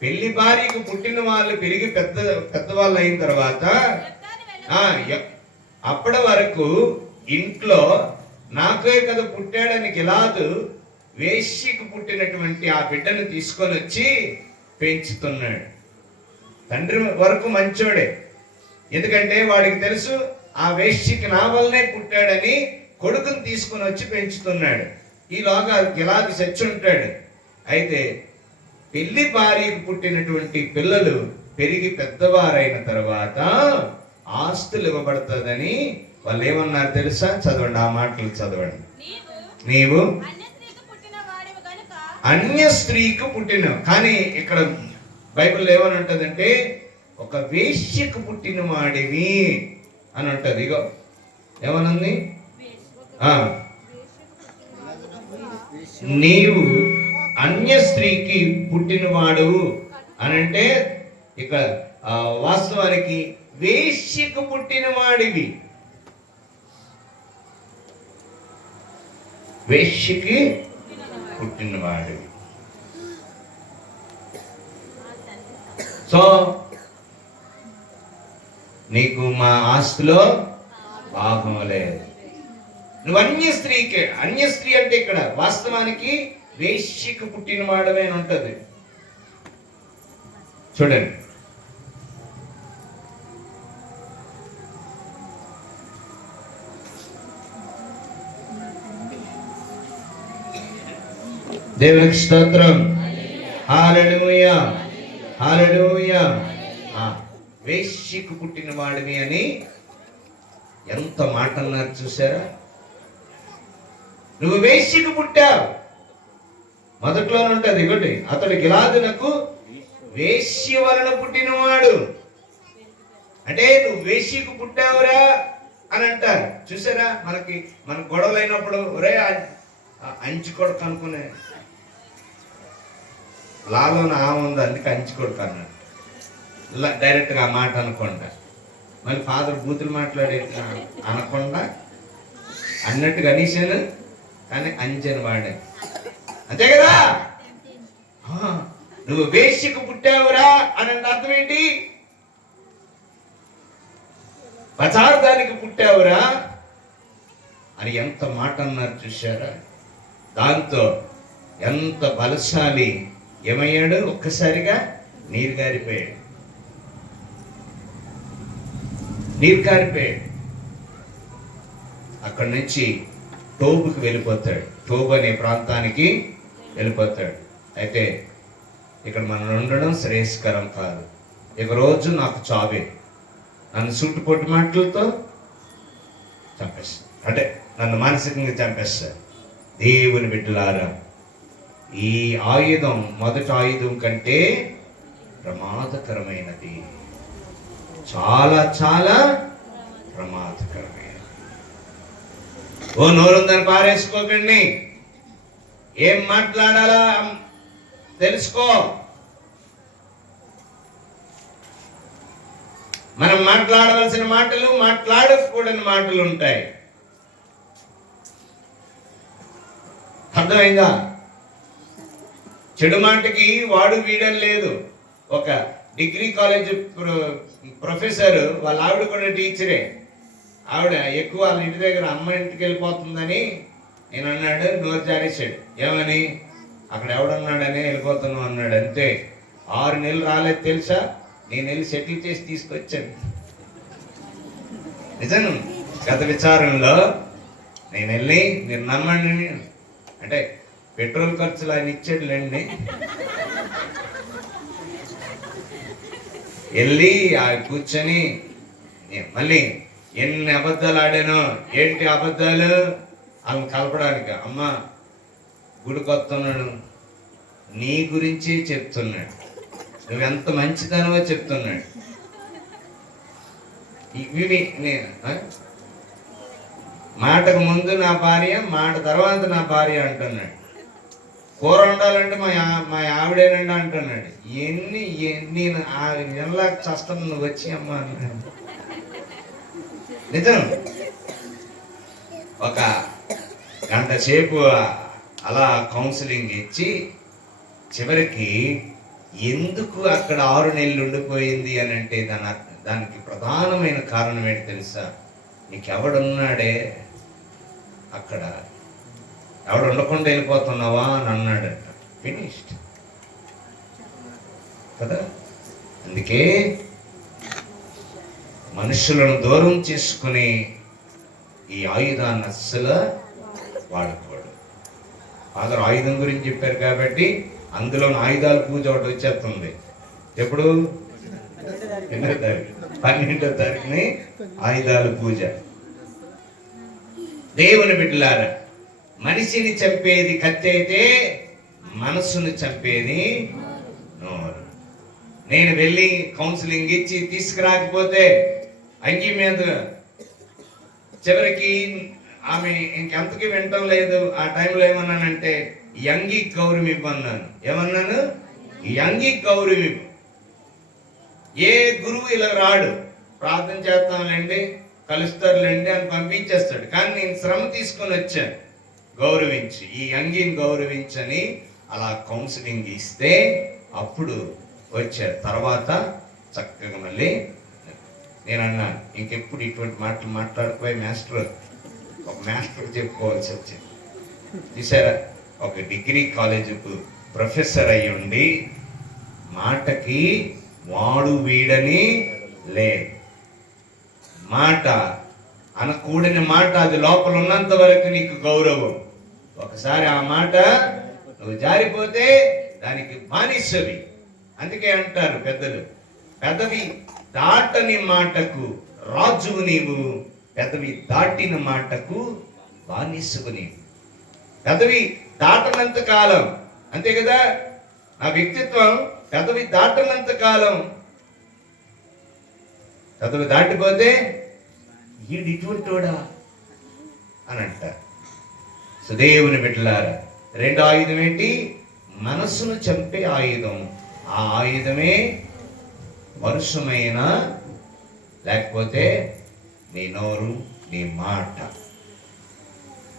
పెళ్లి భార్యకు పుట్టిన వాళ్ళు పెరిగి పెద్దవాళ్ళు అయిన తర్వాత అప్పటి వరకు ఇంట్లో నాకే కదా పుట్టాడని గిలాదు వేశ్యకు పుట్టినటువంటి ఆ బిడ్డను తీసుకొని వచ్చి పెంచుతున్నాడు. తండ్రి వరకు మంచోడే, ఎందుకంటే వాడికి తెలుసు ఆ వేశ్యకి నా వల్లనే పుట్టాడని కొడుకుని తీసుకొని వచ్చి పెంచుతున్నాడు. ఈలోగా గిలాదు చచ్చి ఉంటాడు. అయితే పెళ్లి భార్యకు పుట్టినటువంటి పిల్లలు పెరిగి పెద్దవారైన తర్వాత ఆస్తులు ఇవ్వబడుతుందని వాళ్ళు ఏమన్నారు తెలుసా? చదవండి, ఆ మాటలు చదవండి. నీవు అన్య స్త్రీకు పుట్టిన, కానీ ఇక్కడ బైబిల్ ఏమని ఉంటదంటే ఒక వేశ్యకు పుట్టిన వాడివి అని ఉంటది. ఇగో ఏమనుంది? నీవు అన్య స్త్రీకి పుట్టినవాడు అని అంటే ఇక వాస్తవానికి వేశ్యకు పుట్టిన వాడివి. వేశ్యకి పుట్టినవాడివి. సో నీకు మా ఆస్తిలో భాగం లేదు. నువ్వు అన్య స్త్రీకి, అన్య స్త్రీ అంటే ఇక్కడ వాస్తవానికి వేశ్యకు పుట్టిన వాడమే అని ఉంటది. చూడండి, దేవునికి స్తోత్రం. హల్లెలూయా, హల్లెలూయా. వేశ్యకు పుట్టిన వాడిని అని ఎంత మాట అన్నారు చూసారా? నువ్వు వేశ్యకు పుట్టావు. మొదట్లోనే ఉంటది ఇగోటి, అతడు గిలాదునకు వేశ్య వలన పుట్టినవాడు. అంటే నువ్వు వేశ్యకు పుట్టావురా అని అంటారు చూసారా? మన గొడవలు అయినప్పుడు ఒరే అంచి కొడుకు అనుకునే లాలోన ఉంది, అందుకే అంచి కొడుకు అన్నాడు. డైరెక్ట్గా ఆ మాట అనకుండా మళ్ళీ ఫాదర్ బూతులు మాట్లాడే అనకుండా అన్నట్టుగా అనేసాను, కానీ అంచని వాడే. అంతే కదా? నువ్వు వేశ్యకు పుట్టావురా అని అర్థం ఏంటి? పదార్థానికి పుట్టావురా అని ఎంత మాట అన్నారు చూశారా? దాంతో ఎంత బలశాలి ఏమయ్యాడు? ఒక్కసారిగా నీరు కారిపోయాడు. అక్కడి నుంచి టోబుకి వెళ్ళిపోతాడు. టోబు అనే ప్రాంతానికి వెళ్ళిపోతాడు. అయితే ఇక్కడ మనం ఉండడం శ్రేయస్కరం కాదు. ఇక రోజు నాకు చావే, నన్ను చుట్టుపొట్టు మాటలతో చంపేస్తాడు. అంటే నన్ను మానసికంగా చంపేస్తాడు. దేవుని బిడ్డలారా, ఈ ఆయుధం మొదటి ఆయుధం కంటే ప్రమాదకరమైనది, చాలా చాలా ప్రమాదకరమైనది. ఓ నోరుందని పారేసుకోకండి. ఏం మాట్లాడాలా తెలుసుకో. మనం మాట్లాడవలసిన మాటలు, మాట్లాడకూడని మాటలు ఉంటాయి. అర్థమైందా? చెడు మాటకి వాడు వీడని లేదు. ఒక డిగ్రీ కాలేజ్ ప్రొఫెసర్, వాళ్ళ ఆవిడ కూడా టీచరే. ఆవిడ ఎక్కువ వాళ్ళ ఇంటి దగ్గర అమ్మ ఇంటికి వెళ్ళిపోతుందని నేను అన్నాడు, నోరు జారేసాడు. ఏమని? అక్కడ ఎవడన్నాడని వెళ్ళిపోతున్నావు అన్నాడు. అంతే. 6 నెలలు రాలేదు తెలుసా? నేను వెళ్ళి సెటిల్ చేసి తీసుకొచ్చాను. నిజం. గత విచారంలో నేను వెళ్ళి, మీరు నమ్మండి, అంటే పెట్రోల్ ఖర్చులు ఆయన ఇచ్చాడులేండి. వెళ్ళి కూర్చొని మళ్ళీ ఎన్ని అబద్ధాలు ఆడాను. ఏంటి అబద్ధాలు? వాళ్ళని కలపడానికి. అమ్మ గుడికి వస్తున్నాడు, నీ గురించి చెప్తున్నాడు. నువ్వెంత మంచిదనవో చెప్తున్నాడు. ఇవి మాటకు ముందు నా భార్య, మాట తర్వాత నా భార్య అంటున్నాడు. కూర వండాలంటే మా ఆవిడేనండి అంటున్నాడు. నేను ఎలా చస్తాను, నువ్వు వచ్చి అమ్మా అన్నాడు. నిజం. ఒక గంట సేపు అలా కౌన్సిలింగ్ ఇచ్చి చివరికి ఎందుకు అక్కడ 6 నెలలు ఉండిపోయింది అని అంటే దానికి ప్రధానమైన కారణం ఏంటి తెలుసా? నీకెవడున్నాడే అక్కడ, ఎవడు ఉండకుండా వెళ్ళిపోతున్నావా అని అన్నాడట. ఫినిష్డ్ కదా. అందుకే మనుషులను దూరం చేసుకుని ఈ ఆయుధాన్ని అస్సలు వాడకూడదు. ఫాదర్ ఆయుధం గురించి చెప్పారు కాబట్టి అందులో ఆయుధాల పూజ ఒకటి వచ్చేస్తుంది. ఎప్పుడు? 12వ తారీఖుని ఆయుధాల పూజ. దేవుని బిడ్డలారా, మనిషిని చంపేది కత్తి అయితే మనసును చంపేది నోరు. నేను వెళ్ళి కౌన్సిలింగ్ ఇచ్చి తీసుకురాకపోతే అంగి మీద చివరికి ఆమె ఇంకెంతకి వింటం లేదు. ఆ టైంలో ఏమన్నానంటే ఈ అంగి గౌరవం ఇవ్వన్నాను. ఏమన్నాను? ఈ అంగి గౌరవం ఇవ్వు. ఏ గురువు ఇలా రాడు, ప్రార్థన చేస్తాంలేండి, కలుస్తారులేండి అని పంపించేస్తాడు. కానీ నేను శ్రమ తీసుకొని వచ్చాను, గౌరవించి ఈ అంగిని గౌరవించని అలా కౌన్సిలింగ్ ఇస్తే అప్పుడు వచ్చారు. తర్వాత చక్కగా మళ్ళీ నేను అన్నాను, ఇంకెప్పుడు ఇటువంటి మాటలు మాట్లాడుకోయి మాస్టర్, ఒక మాస్టర్ చెప్పుకోవాల్సి వచ్చింది. చూసారా, ఒక డిగ్రీ కాలేజీకు ప్రొఫెసర్ అయ్యి ఉండి మాటకి వాడు వీడని లేదు. మాట అనకూడని మాట, అది లోపల ఉన్నంత వరకు నీకు గౌరవం. ఒకసారి ఆ మాట నువ్వు జారిపోతే దానికి బానిసవి. అందుకే అంటారు పెద్దలు, పెదవి దాటని మాటకు రాజువు నీవు, పెదవి దాటిన మాటకు బానిసవు నీవు. పెదవి దాటనంత కాలం, అంతే కదా నా వ్యక్తిత్వం. పెదవి దాటనంత కాలం, పెదవి దాటిపోతే ఈడు ఇటువంటివాడా అని అంటారు. సుదేవుని బిడ్డలారా, రెండో ఆయుధం ఏంటి? మనసును చంపే ఆయుధం. ఆ ఆయుధమే వరుసమైన, లేకపోతే నీ నోరు, నీ మాట.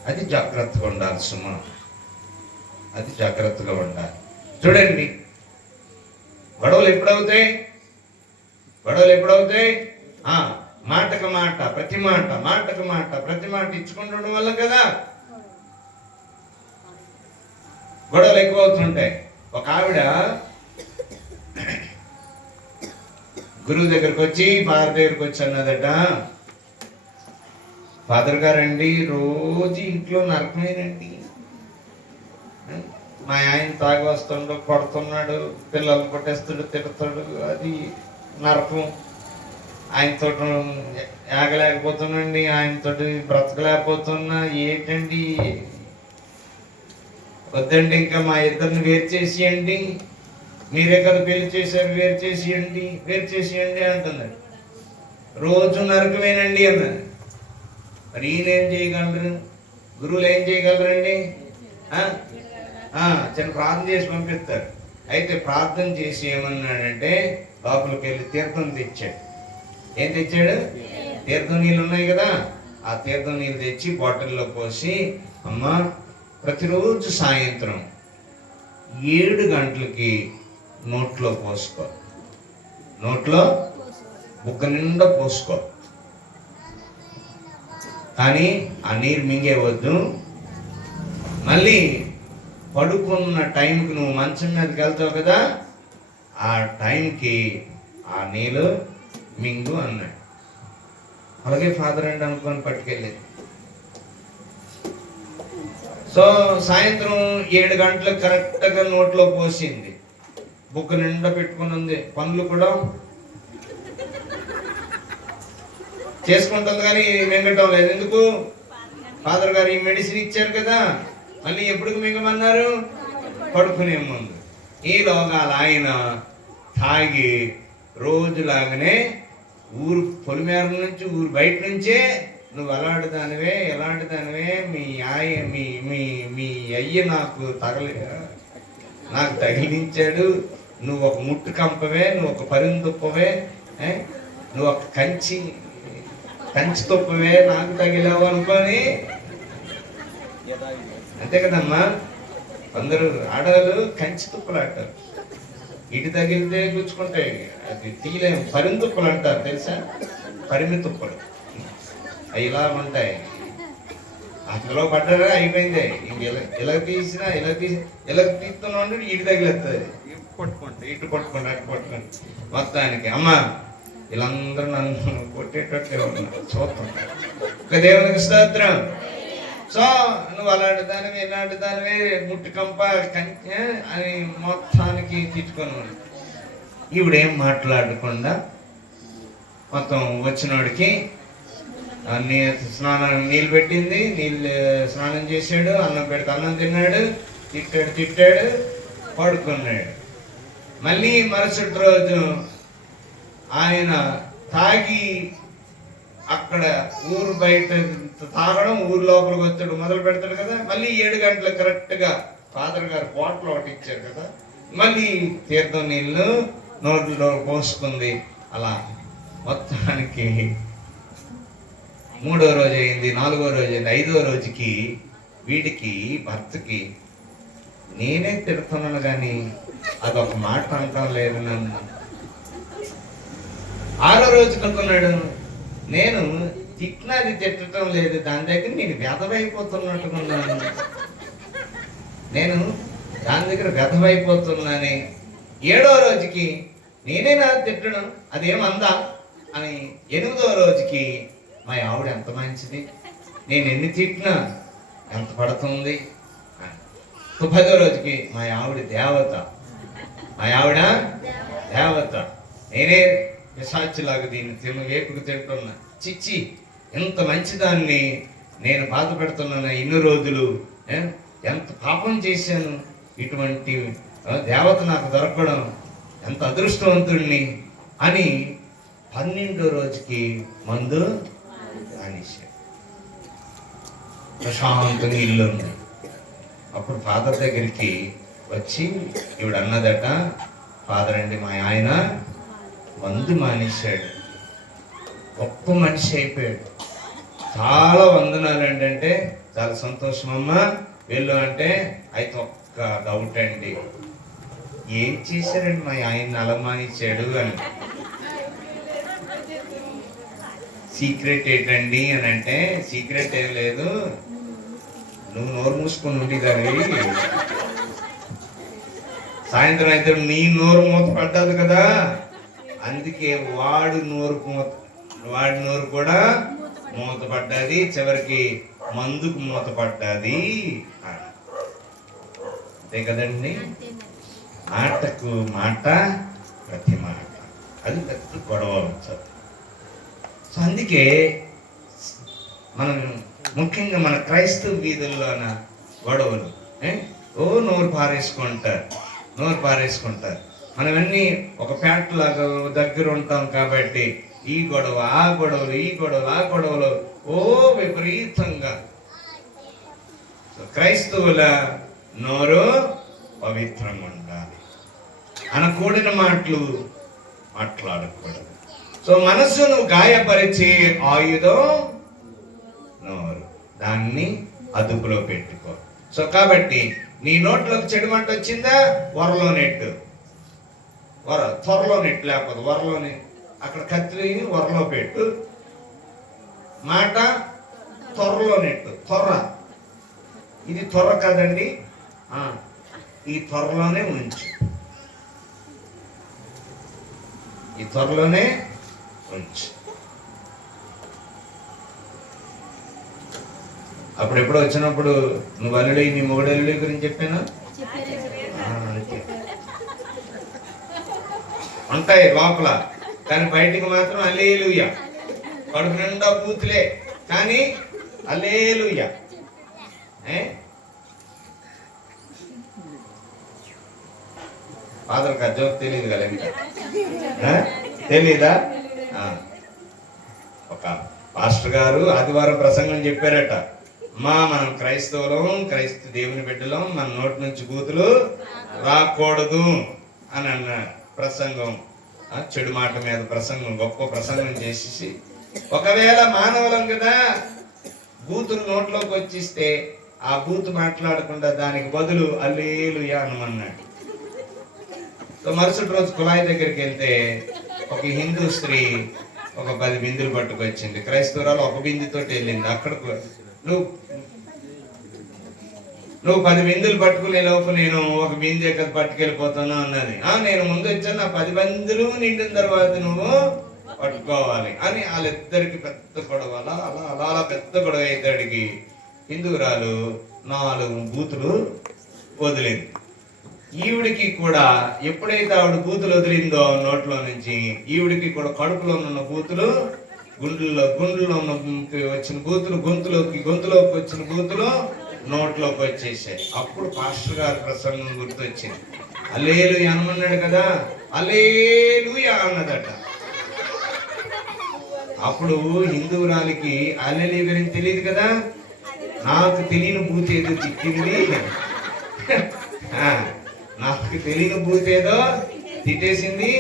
అది జాగ్రత్తగా ఉండాలి సుమా, అది జాగ్రత్తగా ఉండాలి. చూడండి, గొడవలు ఎప్పుడవుతాయి? మాటకు మాట, ప్రతి మాట, మాటకు మాట, ప్రతి మాట ఇచ్చుకుంటుండడం వల్ల కదా గొడవలు ఎక్కువ అవుతుంటాయి. ఒక ఆవిడ గురువు దగ్గరకు వచ్చి, ఫాదర్ దగ్గరకు వచ్చి అన్నదట, ఫాదర్ గారండి రోజు ఇంట్లో నరకమేనండి, మా ఆయన తాగి వస్తుండు, కొడుతున్నాడు, పిల్లలు కొట్టేస్తాడు, తిడతాడు, అది నరకం. ఆయనతో ఆగలేకపోతున్నాండి, ఆయనతో బ్రతకలేకపోతున్నా, ఏంటండి వద్దండి, ఇంకా మా ఇద్దరిని వేరు చేసేయండి, మీరే కదా పెళ్లి చేశారు, వేరు చేసేయండి అంటున్నాడు. రోజు నరకమేనండి అన్నారు. మరి ఈయన ఏం చేయగలరు? గురువులు ఏం చేయగలరండి? చిన్న ప్రార్థన చేసి పంపిస్తారు. అయితే ప్రార్థన చేసి ఏమన్నాడంటే, లోపలికి వెళ్ళి తీర్థం తెచ్చాడు. ఏం తెచ్చాడు? తీర్థం నీళ్ళు ఉన్నాయి కదా, ఆ తీర్థం నీళ్ళు తెచ్చి బాటిల్లో పోసి, అమ్మ ప్రతిరోజు సాయంత్రం 7 గంటలకి నోట్లో పోసుకో, నోట్లో బుగ్గ నిండా పోసుకో, కానీ ఆ నీరు మింగేవద్దు. మళ్ళీ పడుకున్న టైంకి నువ్వు మంచం మీదకి వెళ్తావు కదా, ఆ టైంకి ఆ నీళ్ళు మింగు అన్నాడు. అలాగే ఫాదర్ అండి అనుకొని పట్టుకెళ్ళేది. సో సాయంత్రం 7 గంటలకు కరెక్ట్గా నోట్లో పోసింది, బుక్క నిండా పెట్టుకుని ఉంది, పనులు కూడా చేసుకుంటుంది కానీ మింగటం లేదు. ఎందుకు? ఫాదర్ గారు ఈ మెడిసిన్ ఇచ్చారు కదా, మళ్ళీ ఎప్పుడు మింగమన్నారు? పడుకునే ముందు. ఈ లోగాల ఆయన తాగి రోజులాగానే ఊరు పొలిమేర నుంచి ఊరు బయట నుంచే నువ్వు ఎలాంటి దానివే మీ అయ్య నాకు తగిలించాడు, నువ్వు ఒక ముట్టు కంపవే, నువ్వు ఒక పరిమితుప్పవే, నువ్వు ఒక కంచి తుప్పవే, నాకు తగిలావు అనుకొని. అంతే కదమ్మా, కొందరు ఆడవాళ్ళు కంచి తుప్పలు అంటారు, ఇటు తగిలితే గుచ్చుకుంటాయి, అది తీయలేము. పరిమితుప్పలు అంటారు తెలుసా, పరిమి తుప్పలు అవి ఇలా ఉంటాయి. అందులో పడ్డారా అయిపోయిందే. ఇలా తీస్తున్నాడు, ఇటు తగిలేస్తుంది, ఇటు పట్టుకోండి అటు పట్టుకోండి. మొత్తానికి అమ్మ వీళ్ళందరూ నన్ను కొట్టేటట్లే ఉన్నారు, చూస్తాం. ఒక దేవునికి స్తోత్రం. సో నువ్వు అలాంటి దానివి ఇలాంటి దానివే ముట్టు కంప కంచె అని మొత్తానికి తిట్టుకొని ఇవిడేం మాట్లాడకుండా మొత్తం వచ్చినోడికి నీళ్ళు పెట్టింది, స్నానం చేశాడు, అన్నం పెడితే అన్నం తిన్నాడు, తిట్టాడు, పడుకున్నాడు. మళ్ళీ మరుసటి రోజు ఆయన తాగి అక్కడ ఊరు బయట తాగడం, ఊరు లోపలికి వచ్చాడు, మొదలు పెడతాడు కదా. మళ్ళీ 7 గంటలకు కరెక్ట్గా ఫాదర్ గారు బాటిల్ ఒకటి ఇచ్చారు కదా, మళ్ళీ తీర్థం నీళ్ళు నోట్లో పోసుకుంది. అలా మొత్తానికి 3వ రోజు అయింది, 4వ రోజు అయింది, 5వ రోజుకి వీడికి భర్తకి నేనే తిడుతున్నాను కానీ అదొక మాట అంటాం లేదు నన్ను. 6వ రోజు అనుకున్నాడు, నేను తిట్టినది తిట్టడం లేదు, దాని దగ్గర నేను వ్యధమైపోతున్నట్టుకున్నాను, నేను దాని దగ్గర వ్యధమైపోతున్నాను. 7వ రోజుకి నేనే నా తిట్టడం అదేమందా అని. 8వ రోజుకి మా ఆవిడ ఎంత మంచిది, నేను ఎన్ని తిట్టినా ఎంత పడుతుంది. 10వ రోజుకి మా ఆవిడ దేవత, నేనే పిశాచిలాగా దీన్ని వేపుకు తింటున్నా, చిచ్చి ఎంత మంచిదాన్ని నేను బాధ పెడుతున్నాను ఇన్ని రోజులు, ఎంత పాపం చేశాను, ఇటువంటి దేవత నాకు దొరకడం ఎంత అదృష్టవంతుడిని అని 12వ రోజుకి మందు మానేశాడు. ప్రశాంతంగా ఇల్లు ఉంది. అప్పుడు ఫాదర్ దగ్గరికి వచ్చి ఈవిడ అన్నదట, ఫాదర్ అండి మా ఆయన మందు మానేశాడు, గొప్ప మనిషి అయిపోయాడు, చాలా వందనాలు అండి. అంటే చాలా సంతోషం అమ్మా, వెళ్ళు అంటే. అయితే ఒక్క డౌట్ అండి, ఏం చేశారండి మా ఆయన అలా మానేశాడు అని. సీక్రెట్ ఏంటండి అని అంటే, సీక్రెట్ ఏం లేదు, నువ్వు నోరు మూసుకొని ఉండేదాన్ని, సాయంత్రం అయితే నీ నోరు మూత పడ్డది కదా, అందుకే వాడి నోరు కూడా మూతపడ్డది, చివరికి మందుకు మూతపడ్డది. అంతే కదండి, మాటకు మాట ప్రతి మాట, అది పెద్ద గొడవ వచ్చారు. సో అందుకే మనం ముఖ్యంగా మన క్రైస్తవ వీధుల్లోన గొడవలు, నోరు పారేసుకుంటారు. మనమన్నీ ఒక ఫ్యాక్ట్ లాగా దగ్గర ఉంటాం కాబట్టి ఈ గొడవ ఆ గొడవలు విపరీతంగా. క్రైస్తవుల నోరు పవిత్రంగా ఉండాలి, అనకూడని మాటలు మాట్లాడకూడదు. సో మనస్సును గాయపరిచే ఆయుధం నోరు, దాన్ని అదుపులో పెట్టుకో. సో కాబట్టి నీ నోట్లోకి చెడు మాట వచ్చిందా, త్వరలో నెట్టు, లేకపోతే వరలోనే అక్కడ కత్తిని వరలో పెట్టు, మాట త్వరలో నెట్టు. ఇది త్వర కాదండి, ఈ త్వరలోనే ఉంచు, ఈ త్వరలోనే ఉంచు. అప్పుడెప్పుడు వచ్చినప్పుడు నువ్వు అల్లుడి నీ మొగడల్లుడి గురించి చెప్పాను, ఉంటాయి లోపల, కానీ బయటికి మాత్రం హల్లెలూయా, కడుపు నిండా బూతులే కానీ హల్లెలూయా. ఫాదర్కి ఆ జోక్ తెలియదు కదా ఇంకా తెలీదా? ఒక పాస్టర్ గారు ఆదివారం ప్రసంగం చెప్పారట, మనం క్రైస్తవులం, క్రైస్తవ దేవుని బిడ్డలం, మన నోటి నుంచి బూతులు రాకూడదు అని అన్నారు. ప్రసంగం చెడు మాట మీద ప్రసంగం, గొప్ప ప్రసంగం చేసేసి, ఒకవేళ మానవులం కదా బూతులు నోట్లోకి వచ్చిస్తే ఆ బూతు మాట్లాడకుండా దానికి బదులు హల్లెలూయా అనమన్నాడు. మరుసటి రోజు కుళాయి దగ్గరికి వెళ్తే ఒక హిందూ స్త్రీ ఒక 10 బిందులు పట్టుకొచ్చింది. క్రైస్తవురాలు ఒక బిందుతోటి వెళ్ళింది. అక్కడకు నువ్వు 10 బిందులు పట్టుకునే లోపు నేను ఒక బిందు ఎక్కడ పట్టుకెళ్ళిపోతాను అన్నది. నేను ముందు వచ్చాను, నా 10 బిందులు నిండిన తర్వాత నువ్వు పట్టుకోవాలి అని. వాళ్ళిద్దరికి పెద్ద గొడవ, అలా అలా అలా అలా పెద్ద గొడవ అయ్యేటాడికి హిందూరాలు 4 బూతులు వదిలింది. ఈవిడికి కూడా ఎప్పుడైతే ఆవిడ బూతులు వదిలిందో నోట్లో నుంచి, ఈవిడికి కూడా కడుపులో ఉన్న బూతులు, గుండెల్లో ఉన్న వచ్చిన బూతులు, గొంతులోకి వచ్చిన బూతులు నోట్లోకి వచ్చేసాయి. అప్పుడు పాస్టర్ గారి ప్రసంగం గుర్తొచ్చింది. హల్లెలూయా అనమన్నాడు కదా, హల్లెలూయా అన్నదట. అప్పుడు హిందువురాలికి హల్లెలూయా గురించి తెలియదు కదా, నాకు తెలియని బూత్ ఏదో తిట్టింది, నాకు తెలియని బూత్ ఏదో తిట్టేసింది.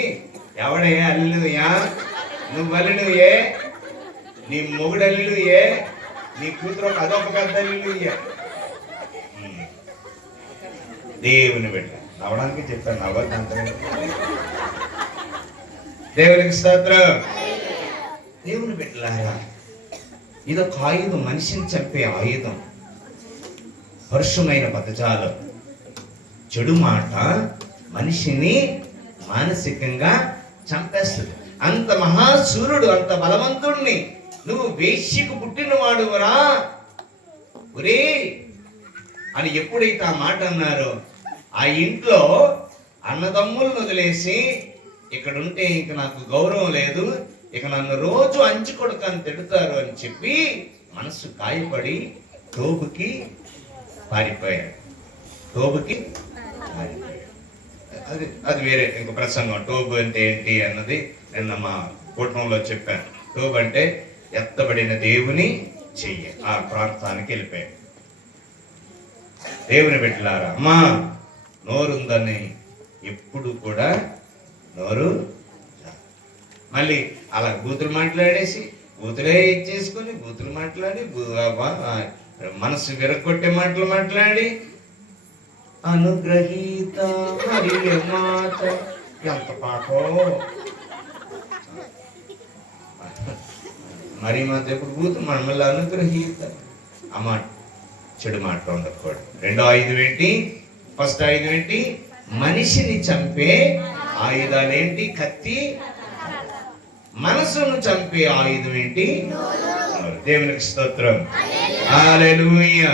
ఎవడే హల్లెలూయా? నువ్వు హల్లెలూయా, నీ మొగుడు హల్లెలూయా, నీ కూతురు అదొక పెద్ద హల్లెలూయా. దేవుని బిడ్డ నవ్వడానికి చెప్పాను, నవ్వద్దు. దేవునికి స్తోత్రం. దేవుని బిడ్డలారా, ఇదొక ఆయుధం, మనిషిని చంపే ఆయుధం. పరుషమైన పదజాలం, చెడు మాట మనిషిని మానసికంగా చంపేస్తుంది. అంత మహాసూరుడు, అంత బలవంతుణ్ణి నువ్వు వేశ్యకు పుట్టినవాడువరా ఒరే అని ఎప్పుడైతే ఆ మాట అన్నారో, ఆ ఇంట్లో అన్నదమ్ములను వదిలేసి ఇక్కడ ఉంటే ఇంక నాకు గౌరవం లేదు, ఇక నన్ను రోజు అంచు కొడుకు అని తిడతారు అని చెప్పి మనసు గాయపడి టోబుకి పారిపోయాడు. టోబుకి పారిపోయాడు. అది వేరే ఇంక ప్రసంగం. టోబు అంటే ఏంటి అన్నది నిన్న మా కుటుంబంలో చెప్పాను. టోబు అంటే ఎత్తబడిన దేవుని చెయ్యి. ఆ ప్రాంతానికి వెళ్ళిపోయాడు. దేవుని బిడ్డలారా, అమ్మా నోరుందని ఎప్పుడు కూడా నోరు మళ్ళీ అలా బూతులు మాట్లాడేసి, బూతులే ఇచ్చేసుకొని, బూతులు మాట్లాడి, మనసు విరగొట్టే మాటలు మాట్లాడి, అనుగ్రహీత మరియు మాత, ఎంత పాపో మరి మాత ఎప్పుడు బూతు, మనమల్ని అనుగ్రహీత ఆ మాట, చెడు మాట ఉండకూడదు. రెండో ఆయుధం ఏంటి? ఫస్ట్ ఆయుధం ఏంటి? మనిషిని చంపే ఆయుధాలు ఏంటి? కత్తి. మనసును చంపే ఆయుధం ఏంటి? దేవునికి స్తోత్రం, హల్లెలూయా.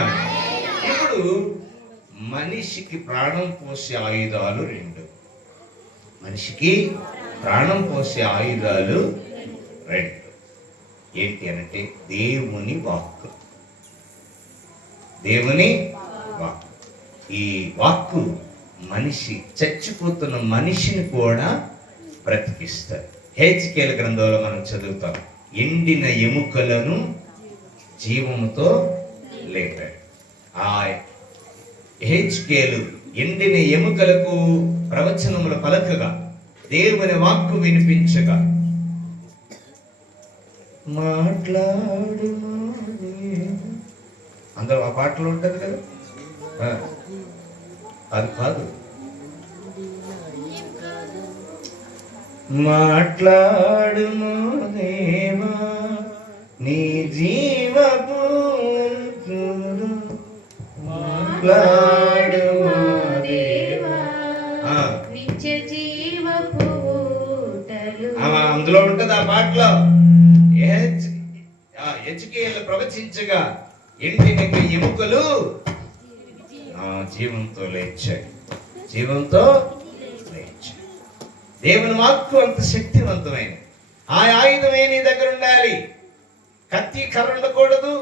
ఇప్పుడు మనిషికి ప్రాణం పోసే ఆయుధాలు 2. మనిషికి ప్రాణం పోసే ఆయుధాలు 2 ఏంటి అంటే దేవుని వాక్కు. దేవుని వాక్కు. ఈ వాక్కు మనిషి, చచ్చిపోతున్న మనిషిని కూడా బ్రతికిస్తారు. హెజ్కేలు గ్రంథంలో మనం చదువుతాం, ఎండిన ఎముకలను జీవముతో లేపాడు. ఆ హెజ్కేలు ఎండిన ఎముకలకు ప్రవచనములు పలకగా, దేవుని వాక్కు వినిపించగా, మాట్లాడు అందరూ ఆ పాటలు ఉంటది కదా, అది కాదు. మాట్లాడుము దేవా నీ జీవపు, మాట్లాడుము దేవా నిత్య జీవపు ఊటలు. అందులో ఉంటది ఆ పాటలో. హెజ్కేలు ప్రవచించగా ఎండిన ఎముకలు జీవంతో లేచాయి, జీవంతో లేచాయి. దేవుని వాక్కు అంత శక్తివంతమైన ఆ ఆయుధమే నీ దగ్గర ఉండాలి. కత్తి కర్ర ఉండకూడదు,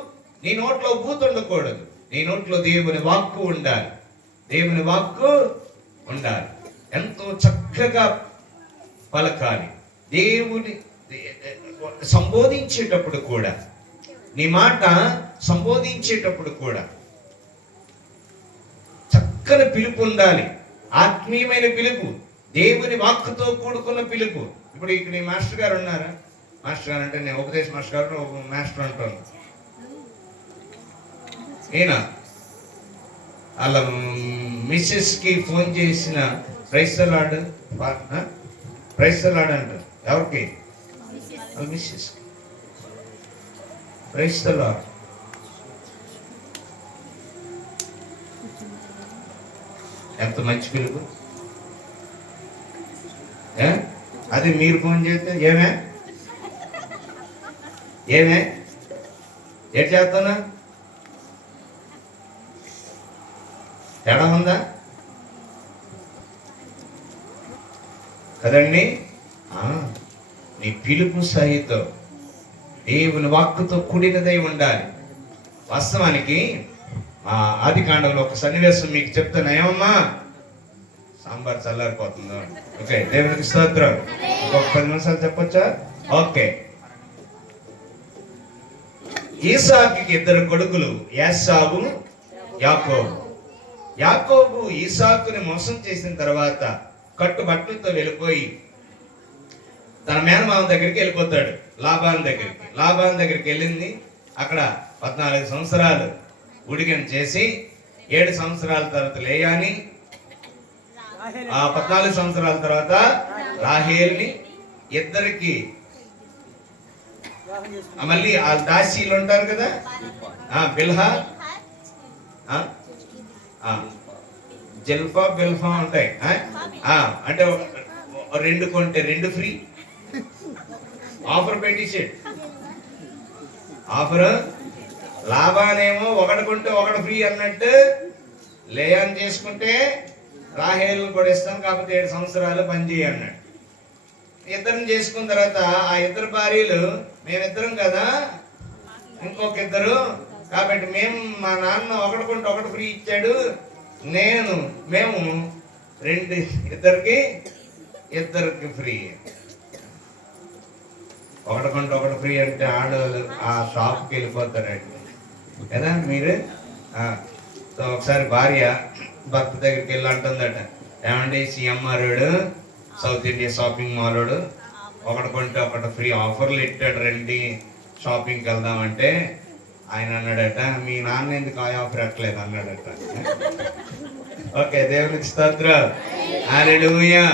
నీ నోట్లో బూతు ఉండకూడదు, నీ నోట్లో దేవుని వాక్కు ఉండాలి. దేవుని వాక్కు ఉండాలి. ఎంతో చక్కగా పలకాలి. దేవుని సంబోధించేటప్పుడు కూడా, నీ మాట సంబోధించేటప్పుడు కూడా చక్కని పిలుపు ఉండాలి. ఆత్మీయమైన పిలుపు, దేవుని వాక్కుతో కూడుకున్న పిలుపు. ఇప్పుడు ఇక్కడ ఈ మాస్టర్ గారు ఉన్నారా? మాస్టర్ గారు అంటే నేను ఉపదేశ మాస్టర్ గారు మాస్టర్ అంటాను. ఈయన వాళ్ళ మిస్సెస్కి ఫోన్ చేసిన ప్రైస్తలాడు అంటారు. ఎవరికి? వాళ్ళ మిస్సెస్ ప్రైస్తలాడు. ఎంత మంచి పిలుపు. అది మీరు ఫోన్ చేస్తే ఏమే ఏం చేస్తున్నా? తేడా ఉందా కదండి? నీ పిలుపు సహితం దేవుని వాక్కుతో కూడినదై ఉండాలి. వాస్తవానికి ఆది కాండంలో ఒక సన్నివేశం మీకు చెప్తాను. ఏమమ్మా సాంబార్ చల్లారిపోతుందో? ఓకే, దేవునికి స్తోత్రం. ఒక 10 నిమిషాలు చెప్పొచ్చా? ఓకే. ఈసాకుకి 2 కొడుకులు, ఏశావు, యాకోబు. యాకోబు ఈసాకుని మోసం చేసిన తర్వాత కట్టుబట్టలతో వెళ్ళిపోయి తన మేనమామ దగ్గరికి వెళ్ళిపోతాడు, లాబాను దగ్గరికి వెళ్ళింది. అక్కడ 14 సంవత్సరాలు ఉడిగం చేసి 7 సంవత్సరాల తర్వాత లేయాని, 14 సంవత్సరాల తర్వాత రాహేల్ని, ఇద్దరికి మళ్ళీ ఆ దాసీలు ఉంటారు కదా, బిల్హా, జల్ఫా, బిల్ఫా ఉంటాయి. అంటే 2 కొంటే 2 ఫ్రీ ఆఫర్ పెట్టించాడు. ఆఫర్ లాభానేమో 1 కొంటే 1 ఫ్రీ అన్నట్టు, లేయాన్ని చేసుకుంటే రాహేలు కూడా ఇస్తాం, కాకపోతే 7 సంవత్సరాలు పనిచేయి అన్నాడు. ఇద్దరిని చేసుకున్న తర్వాత ఆ 2 భార్యలు, మేమిద్దరం కదా, ఇంకొక 2, కాబట్టి మేము, మా నాన్న 1 కొంటే 1 ఫ్రీ ఇచ్చాడు, మేము 2, ఇద్దరికి ఫ్రీ. 1 కొంటే 1 ఫ్రీ అంటే ఆడవాళ్ళు ఆ షాప్కి వెళ్ళిపోతారండి కదా మీరు. సో ఒకసారి భార్య భర్త దగ్గరికి వెళ్ళి అంటుందట, ఏమండి CMR south India shopping mall 1 కొంటే 1 ఫ్రీ ఆఫర్లు ఇట్టాడు, రండి షాపింగ్కి వెళ్దామంటే ఆయన అన్నాడట, మీ నాన్న ఎందుకు ఆ ఆఫర్ ఎట్లేదు అన్నాడట. ఓకే, దేవునికి స్తోత్రం. హల్లెలూయా,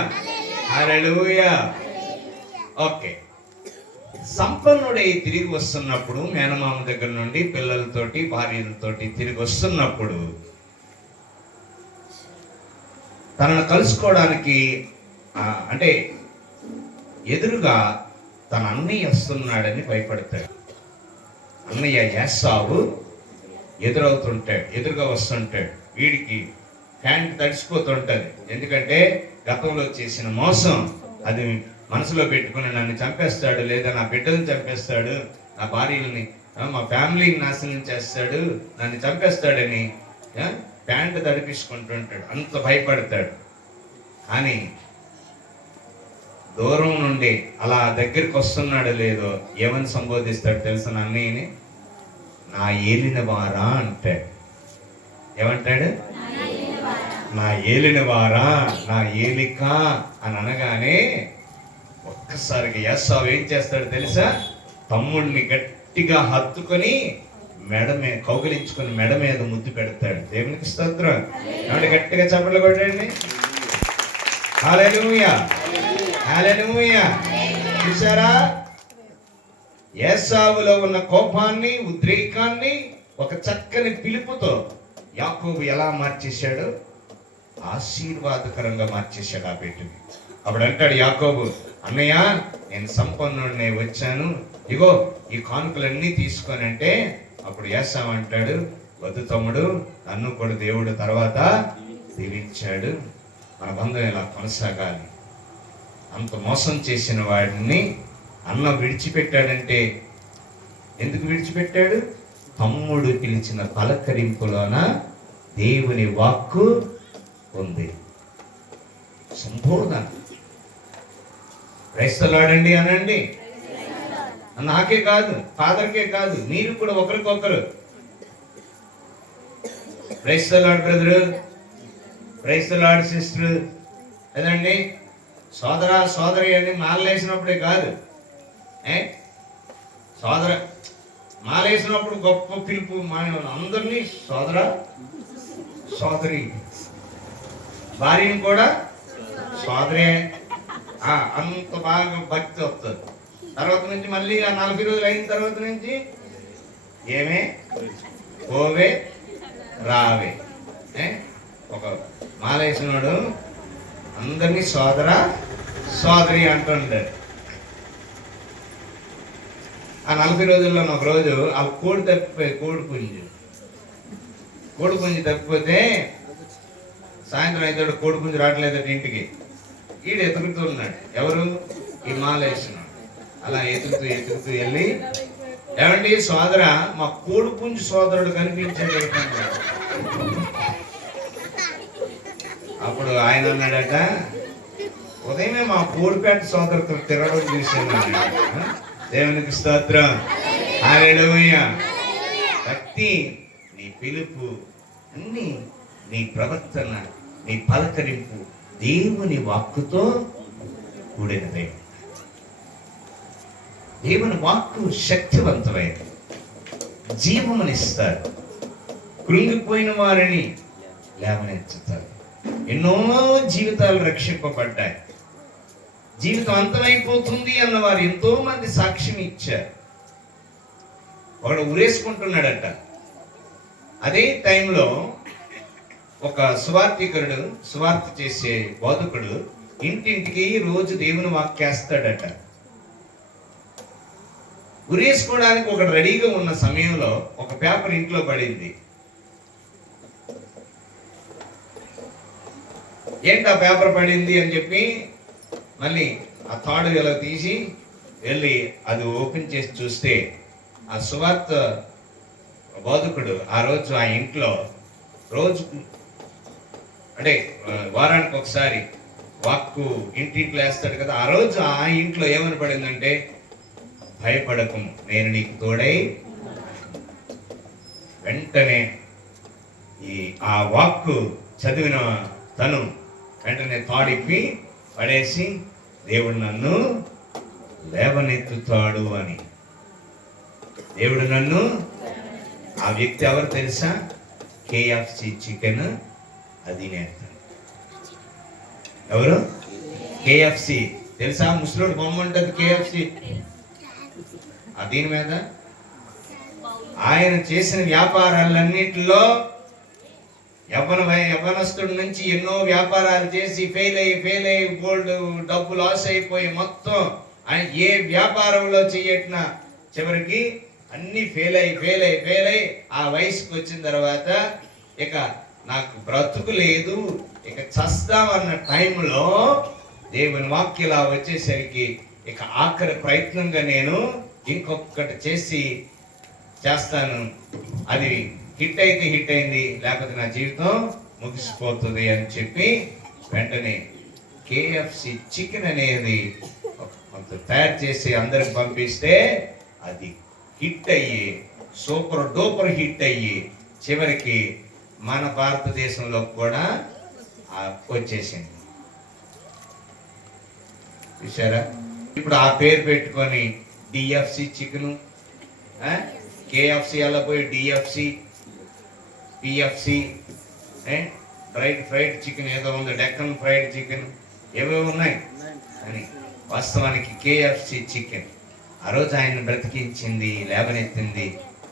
హల్లెలూయా. ఓకే, సంపన్నుడై తిరిగి వస్తున్నప్పుడు, మేనమామ దగ్గర నుండి పిల్లలతోటి భార్యలతోటి తిరిగి వస్తున్నప్పుడు తనను కలుసుకోవడానికి అంటే ఎదురుగా తన అన్నయ్య వస్తున్నాడని భయపడతాడు. అన్నయ్య ఏశావు ఎదురుగా వస్తుంటాడు. వీడికి హ్యాండ్ తడిసిపోతుంటది, ఎందుకంటే గతంలో చేసిన మోసం అది మనసులో పెట్టుకుని నన్ను చంపేస్తాడు, లేదా నా బిడ్డలను చంపేస్తాడు, నా భార్యలని, మా ఫ్యామిలీని నాశనం చేస్తాడు, నన్ను చంపేస్తాడని ప్యాంటు తడిపించుకుంటుంటాడు. అంత భయపడతాడు. కానీ దూరం నుండి అలా దగ్గరికి వస్తున్నాడు లేదో ఏమని సంబోధిస్తాడు తెలుసా అన్నయ్యని? నా ఏలిన వారా అంటాడు. ఏమంటాడు? నా ఏలిన వారా, నా ఏలిక అని అనగానే ఒక్కసారిగా ఏశావు ఏం చేస్తాడు తెలుసా? తమ్ముడిని గట్టిగా హత్తుకొని కౌగిలించుకొని మెడ మీద ముద్దు పెడతాడు. దేవునికి స్తోత్రం. ఏమంటే గట్టిగా చప్పట్లు కొట్టండి. హల్లెలూయా, హల్లెలూయా. చూసారా? ఏశావులో ఉన్న కోపాన్ని, ఉద్రేకాన్ని ఒక చక్కని పిలుపుతో యాకోబు ఎలా మార్చేశాడు? ఆశీర్వాదకరంగా మార్చేశాడు ఆ బిడ్డని. అప్పుడు అంటాడు యాకోబు, అన్నయ్య నేను సంపన్నుడినే వచ్చాను, ఇగో ఈ కానుకలన్నీ తీసుకొని అంటే, అప్పుడు ఏశావు అంటాడు, వద్దు తమ్ముడు, నన్ను కూడా దేవుడు తర్వాత దీవించాడు, మన బంధం ఇలా కొనసాగాలి. అంత మోసం చేసిన వాడిని అన్న విడిచిపెట్టాడంటే ఎందుకు విడిచిపెట్టాడు? తమ్ముడు పిలిచిన పలకరింపులోన దేవుని వాక్కు ఉంది. సంబోధన. క్రైస్తలాడండి అనండి. నాకే కాదు, ఫాదర్కే కాదు, మీరు కూడా ఒకరికొకరు క్రైస్తలాడు బ్రదరు, క్రైస్తలాడు సిస్టర్, అదండి సోదరా సోదరి అని మాలేసినప్పుడే కాదు, సోదర మాలేసినప్పుడు గొప్ప పిలుపు. అందరినీ సోదర సోదరి, భార్యను కూడా సోదరే, అంత బాగా భక్తి వస్తుంది. తర్వాత నుంచి మళ్ళీ ఆ 40 రోజులు అయిన తర్వాత నుంచి ఏమే పోవే రావే. ఒక మాలేసినోడు అందరినీ సోదర సోదరి అంటుంటాడు. ఆ 40 రోజుల్లో ఒక రోజు ఆ కోడి తప్పిపోయి, కోడి పుంజు తప్పిపోతే సాయంత్రం అయితే కోడి పుంజు రావట్లేదట ఇంటికి. ఈడు ఎతుకుతున్నాడు, ఎవరు? ఈ మాలేసినాడు. అలా ఎతుకుతూ వెళ్ళి, ఏమండి సోదర, మా కోడి పుంజు సోదరుడు కనిపించాడు. అప్పుడు ఆయన అన్నాడట, ఉదయమే మా కోడిపేట సోదరుతో తిరగడం చూసాను. దేవునికి స్తోత్రం, హల్లెలూయా. భక్తి, నీ పిలుపు అన్ని, నీ ప్రవర్తన, నీ పలకరింపు దేవుని వాక్కుతో కూడినదే. దేవుని వాక్కు శక్తివంతమైనది, జీవమునిస్తారు, కృంగిపోయిన వారిని లేవనెత్తుతారు. ఎన్నో జీవితాలు రక్షింపబడ్డాయి. జీవితం అంతమైపోతుంది అన్న వారు ఎంతో మంది సాక్ష్యం ఇచ్చారు. ఒకడు ఉరేసుకుంటున్నాడట. అదే టైంలో ఒక సువార్థికుడు, సువార్త చేసే బోధకుడు ఇంటింటికి రోజు దేవుని వాక్యేస్తాడట. ఉరేసుకోవడానికి ఒకడు రెడీగా ఉన్న సమయంలో ఒక పేపర్ ఇంట్లో పడింది. ఏంటి ఆ పేపర్ పడింది అని చెప్పి మళ్ళీ ఆ తాడు ఇలా తీసి వెళ్ళి అది ఓపెన్ చేసి చూస్తే ఆ సువార్త బోధకుడు ఆ రోజు ఆ ఇంట్లో రోజు అంటే వారానికి ఒకసారి వాక్కు ఇంటింట్లో వేస్తాడు కదా. ఆ రోజు ఆ ఇంట్లో ఏమని పడిందంటే, భయపడకు, నేను నీకు తోడై. వెంటనే ఆ వాక్కు చదివిన తను వెంటనే తాడిప్పి పడేసి, దేవుడు నన్ను లేవనెత్తుతాడు అని. దేవుడు నన్ను, ఆ వ్యక్తి ఎవరు తెలుసా? KFC చికెన్ అధినేత. ఎవరు? KFC తెలుసా? ముసలోడు బొమ్మ ఉంటుంది KFC. దీని మీద ఆయన చేసిన వ్యాపారాలన్నిటిలో యవ్వనస్తుడి నుంచి ఎన్నో వ్యాపారాలు చేసి ఫెయిల్ అయ్యి గోల్డ్ డబ్బు లాస్ అయిపోయి మొత్తం ఆయన ఏ వ్యాపారంలో చేయట్న చివరికి అన్ని ఫెయిల్ అయ్యి ఆ వయసుకు వచ్చిన తర్వాత ఇక నాకు బ్రతుకు లేదు, ఇక చస్తామన్న టైంలో దేవుని వాక్యలా వచ్చేసరికి ఇక ఆఖరి ప్రయత్నంగా నేను ఇంకొకటి చేస్తాను, అది హిట్ అయితే హిట్ అయింది, లేకపోతే నా జీవితం ముగిసిపోతుంది అని చెప్పి వెంటనే KFC చికెన్ అనేది కొంత తయారు చేసి అందరికి పంపిస్తే అది హిట్ అయ్యి సూపర్ డూపర్ హిట్ అయ్యి చివరికి మన భారతదేశంలో కూడా వచ్చేసింది. చూసారా? ఇప్పుడు ఆ పేరు పెట్టుకొని DFC చికెను, KFC అలా పోయి DFC, PFC, ఫ్రైడ్ చికెన్ ఏదో ఉంది, డెక్కన్ ఫ్రైడ్ చికెన్, ఏవో ఉన్నాయి అని. వాస్తవానికి KFC చికెన్ ఆ రోజు ఆయన బ్రతికించింది, లేవనెత్తింది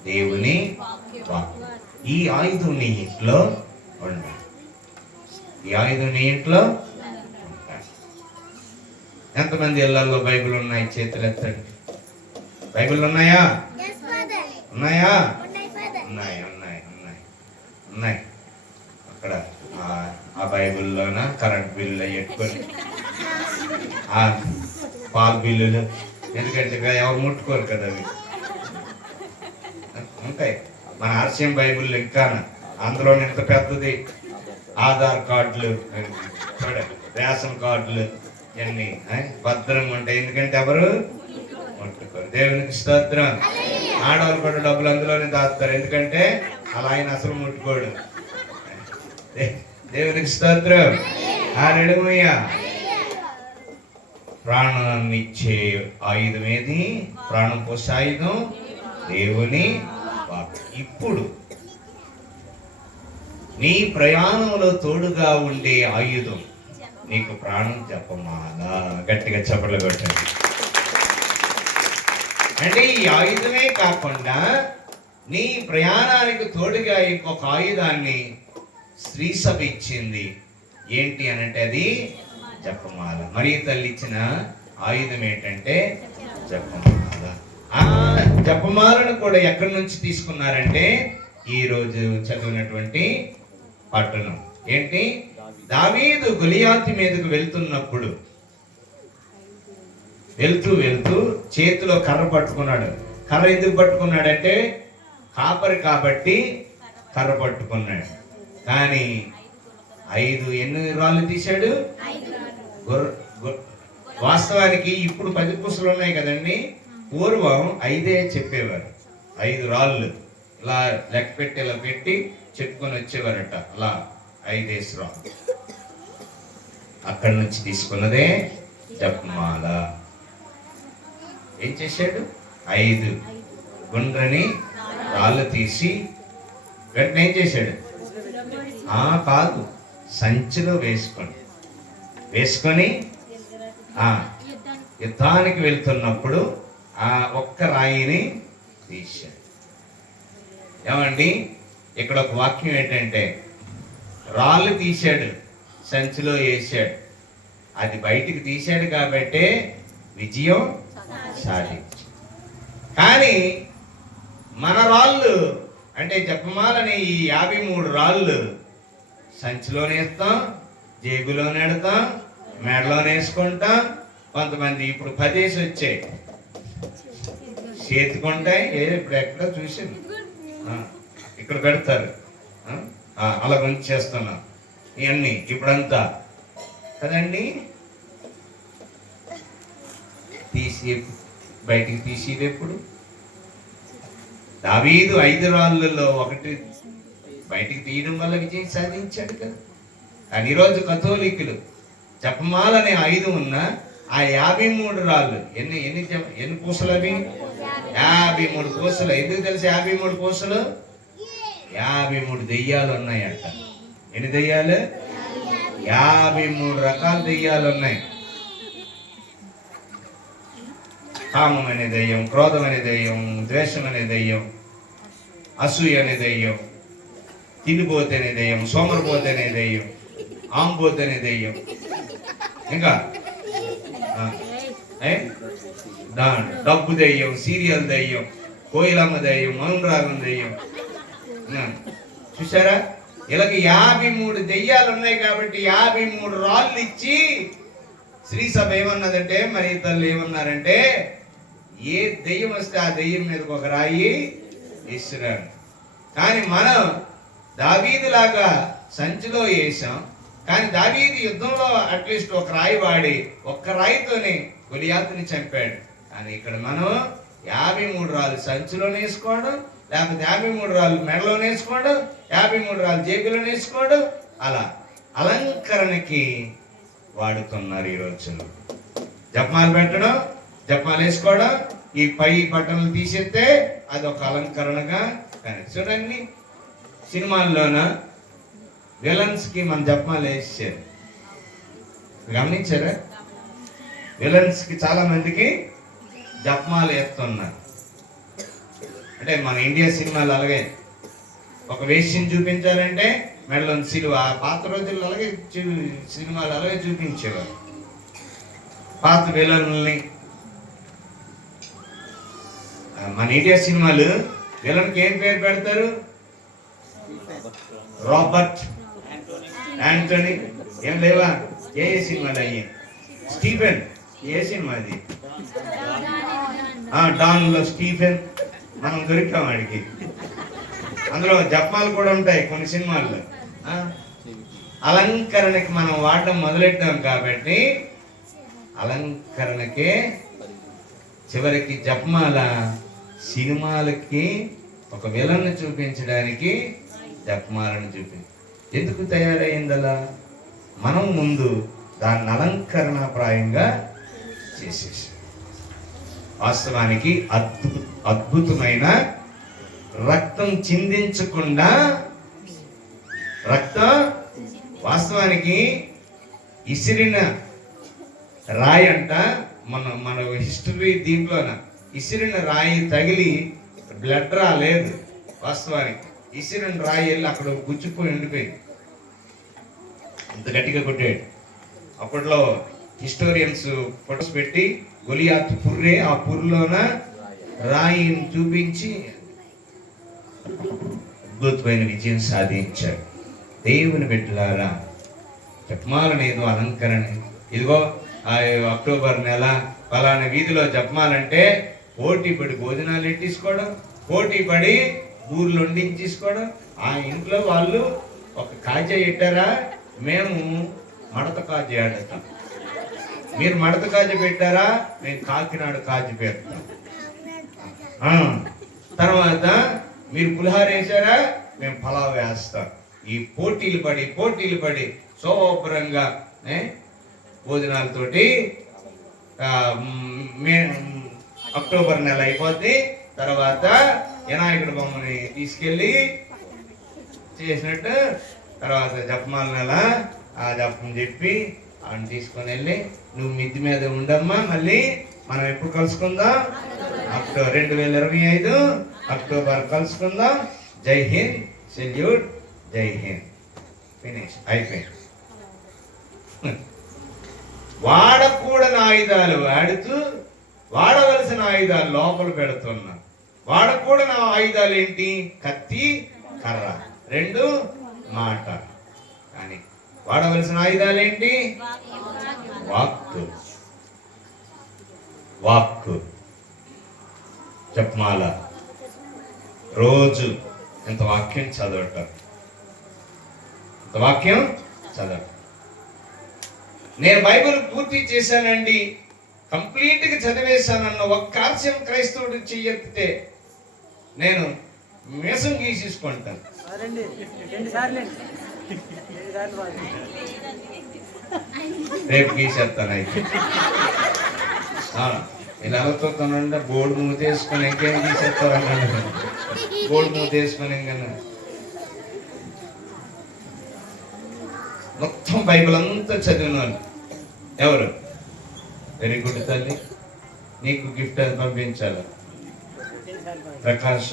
దేవుని వాక్కు. ఈ ఆయుధం నీ ఇంట్లో ఉండాలి. ఈ ఆయుధం నీ ఇంట్లో ఉండాలి. ఎంతమంది ఇళ్లలో బైబిల్ ఉన్నాయి? చేతులు ఎత్తండి. బైబిల్ ఉన్నాయా? ఉన్నాయా? ఉన్నాయి. అక్కడ ఆ బైబిల్లోన కరెంట్ బిల్లు పెట్టుకొని ఆ పాల బిల్లులు, ఎందుకంటే ఎవరు ముట్టుకోరు కదా, అవి ఉంటాయి. మన RCM బైబిల్ ఇంకా అందులో ఎంత పెద్దది, ఆధార్ కార్డులు చూడండి. రేషన్ కార్డులు ఇవన్నీ భద్రంగా ఉంటాయి. ఎందుకంటే ఎవరు ముట్టుకోరు. దేవునికి స్తోత్రం. ఆడవాళ్ళు కూడా డబ్బులు అందులోనే దాస్తారు, ఎందుకంటే అలా ఆయన అసలు ముట్టుకోడు. దేవునికి స్తోత్రం. హల్లెలూయా. ప్రాణాన్ని ఇచ్చే ఆయుధం ఏది? ప్రాణం పోసే ఆయుధం దేవుని వాక్యం. ఇప్పుడు నీ ప్రయాణంలో తోడుగా ఉండే ఆయుధం నీకు ప్రాణం జపమాల. గట్టిగా చప్పట్లు కొట్టండి. అంటే ఈ ఆయుధమే కాకుండా నీ ప్రయాణానికి తోడుగా ఇంకొక ఆయుధాన్ని స్త్రీ సభ ఇచ్చింది. ఏంటి అనంటే అది జపమాల. మరి తల్లి ఇచ్చిన ఆయుధం ఏంటంటే జపమాల. ఆ జపమాలను కూడా ఎక్కడి నుంచి తీసుకున్నారంటే ఈరోజు చదివినటువంటి పట్టణం ఏంటి? దావీదు గొలియాతు మీదకు వెళ్తున్నప్పుడు వెళ్తూ చేతిలో కర్ర పట్టుకున్నాడు. కర్ర ఎందుకు పట్టుకున్నాడంటే కాపరి కాబట్టి కర్ర పట్టుకున్నాడు. కానీ ఎన్ని రాళ్ళు తీశాడు? వాస్తవానికి ఇప్పుడు 10 పూసలు ఉన్నాయి కదండి. పూర్వం 5 చెప్పేవారు. 5 రాళ్ళు ఇలా లెక్క పెట్టి ఇలా పెట్టి చెప్పుకొని వచ్చేవారట. అలా 5 రాళ్ళు అక్కడి నుంచి తీసుకున్నదే జపమాల. ఏం చేశాడు? 5 గుండ్రని రాళ్ళు తీసి వెంటనే ఏం చేశాడు? కాదు, సంచిలో వేసుకొని యుద్ధానికి వెళ్తున్నప్పుడు ఆ ఒక్క రాయిని తీశాడు. ఏమండి, ఇక్కడ ఒక వాక్యం ఏంటంటే రాళ్ళు తీశాడు, సంచిలో వేసాడు. అది బయటికి తీశాడు కాబట్టే విజయం సాధించాడు. కానీ మన రాళ్ళు అంటే జపమాలని ఈ 53 రాళ్ళు సంచిలోనే వేస్తాం, జేబులో నెడతాం, మెడలో వేసుకుంటాం. కొంతమంది ఇప్పుడు 10 వచ్చాయి, చేతుకుంటాయి. ఇప్పుడు ఎక్కడ చూసాను, ఇక్కడ పెడతారు, అలా ఉంచేస్తున్నాం. ఇవన్నీ ఇప్పుడంతా కదండి. బయటికి తీసేది ఎప్పుడు? దావీదు 5 రాళ్ళలో ఒకటి బయటికి తీయడం వల్ల విజయం సాధించాడు కదా. కానీ ఈరోజు కథోలికులు జపమాలనే 5 ఉన్నా ఆ 53 రాళ్ళు ఎన్ని పూసలు? అవి 53 పూసలు. ఎందుకు తెలుసు 53 పూసలు? 53 దెయ్యాలు ఉన్నాయట. ఎన్ని దెయ్యాలు? 53 రకాల దెయ్యాలు ఉన్నాయి. కామం అనే దెయ్యం, క్రోధం అనే దెయ్యం, ద్వేషం అనే దెయ్యం, అసూయ అనే దెయ్యం, తిండిపోతే అనే దెయ్యం, సోమరిపోతే అనే దెయ్యం, ఆంబోతే అనే దెయ్యం, ఇంకా డబ్బు దెయ్యం, సీరియల్ దెయ్యం, కోయిలమ్మ దెయ్యం, మౌనరాగం దెయ్యం. చూసారా? ఇలాగ 53 దెయ్యాలు ఉన్నాయి. కాబట్టి 53 రాళ్ళు ఇచ్చి శ్రీ సభ ఏమన్నదంటే, మరి తల్లి ఏమన్నారంటే, ఏ దెయ్యం వస్తే ఆ దెయ్యం మీదకి ఒక రాయి ఇస్తున్నాడు. కానీ మనం దావీదులాగా సంచిలో వేసాం. కానీ దావీదు యుద్ధంలో అట్లీస్ట్ ఒక రాయి వాడి ఒక్క రాయితోనే గొలియాతుని చంపాడు. కానీ ఇక్కడ మనం 53 రాళ్ళు సంచిలో వేసుకోవడం, లేకపోతే 53 రాళ్ళు మెడలో వేసుకోవడం, 53 రాళ్ళు జేబులో వేసుకోవడం, అలా అలంకరణకి వాడుతున్నారు ఈ రోజుల్లో. జపమాలు పెట్టడం, జపమాలు వేసుకోవడం, ఈ పై బట్టలు తీసేస్తే అది ఒక అలంకరణగా. కానీ చూడండి, సినిమాల్లోన విలన్స్ కి మన జపమాలు వేసారు, గమనించారా? విలన్స్ కి చాలా మందికి జపమాలు వేస్తున్నారు. అంటే మన ఇండియా సినిమాలు అలాగే ఒక వేష్యం చూపించారంటే మెడలో సిలువ. ఆ పాత రోజుల్లో అలాగే సినిమాలు అలాగే చూపించేవారు పాత విలన్ని. మన ఇండియా సినిమాలు విలన్కి ఏం పేరు పెడతారు? రాబర్ట్, యాంటోనీ, ఏం లేవా? ఏ సినిమాలు అయ్యి? స్టీఫెన్, ఏ సినిమా అది? డాన్ లో స్టీఫెన్. మనం దొరికాం వాడికి. అందులో జపమాలు కూడా ఉంటాయి కొన్ని సినిమాల్లో. అలంకరణకి మనం వాడడం మొదలెట్టాం కాబట్టి అలంకరణకే చివరికి జపమాల సినిమాలకి ఒక విలన్ని చూపించడానికి జపమాలను ఎందుకు తయారైంది అలా? మనం ముందు దాన్ని అలంకరణప్రాయంగా చేసేసి వాస్తవానికి అద్భుతమైన రక్తం చిందించకుండా రక్తం వాస్తవానికి ఇసిరిన రాయి అంట. మన హిస్టరీ దీంట్లోన ఇసిరిన రాయి తగిలి బ్లడ్ రాలేదు. వాస్తవానికి ఇసిరిన రాయి వెళ్ళి అక్కడ గుచ్చిపోయి ఉండిపోయింది, అంత గట్టిగా కొట్టాడు. అప్పట్లో హిస్టోరియన్స్ ఫొటోస్ పెట్టి గొలియాతు పుర్రే, ఆ పుర్రులోన రాయిని చూపించి అద్భుతమైన విజయం సాధించాడు. దేవుని బిడ్డలారా, జపమాలను ఏదో అలంకరణ, ఇదిగో అక్టోబర్ నెల పలానా వీధిలో జపమాలంటే పోటీ పడి భోజనాలు ఎట్టించుకోవడం, పోటీ పడి ఊర్లో వండించేసుకోవడం. ఆ ఇంట్లో వాళ్ళు ఒక కాజా పెట్టారా, మేము మడత కాజా ఆడతాం. మీరు మడత కాజా పెట్టారా, మేము కాకినాడ కాజా పెడతాం. తర్వాత మీరు పులిహార వేసారా, మేము పలావ్ వేస్తాం. ఈ పోటీలు పడి శుభ్రంగా భోజనాలతోటి అక్టోబర్ నెల అయిపోద్ది. తర్వాత వినాయకుడి బొమ్మని తీసుకెళ్ళి చేసినట్టు తర్వాత జపమాల నెల ఆ జపం చెప్పి ఆమెను తీసుకొని వెళ్ళి నువ్వు మిద్ది మీద ఉండమ్మా, మళ్ళీ మనం ఎప్పుడు కలుసుకుందాం, 2025 అక్టోబర్ కలుసుకుందాం. జై హింద్, సెల్యూట్, జై హింద్, ఫినిష్, అయిపోయింది. వాడకూడని ఆయుధాలు వాడుతూ వాడవలసిన ఆయుధాలు లోపల పెడుతున్నా. వాడకూడని ఆయుధాలు ఏంటి? కత్తి, కర్ర, 2 మాట. కానీ వాడవలసిన ఆయుధాలు ఏంటి? వాక్కు. జపమాల రోజు ఎంత వాక్యం చదవటం, నేను బైబిల్ పూర్తి చేశానండి, కంప్లీట్ గా చదివేశానన్న ఒక్క ఆర్స్యం క్రైస్తవుడు చెయ్యెత్తితే నేను మీసం గీసేసుకుంటాను. రేపు గీసేస్తాను. అయితే ఇలా అవుతుందంటే బోర్డు మూతేసుకొని ఇంకేం గీసేస్తారన్న, బోర్డు మూతేసుకొని ఇంకన్నా మొత్తం బైబిల్ అంతా చదివిన వాళ్ళు ఎవరు? వెరీ గుడ్ తల్లి, నీకు గిఫ్ట్ అది పంపించాలి. ప్రకాష్,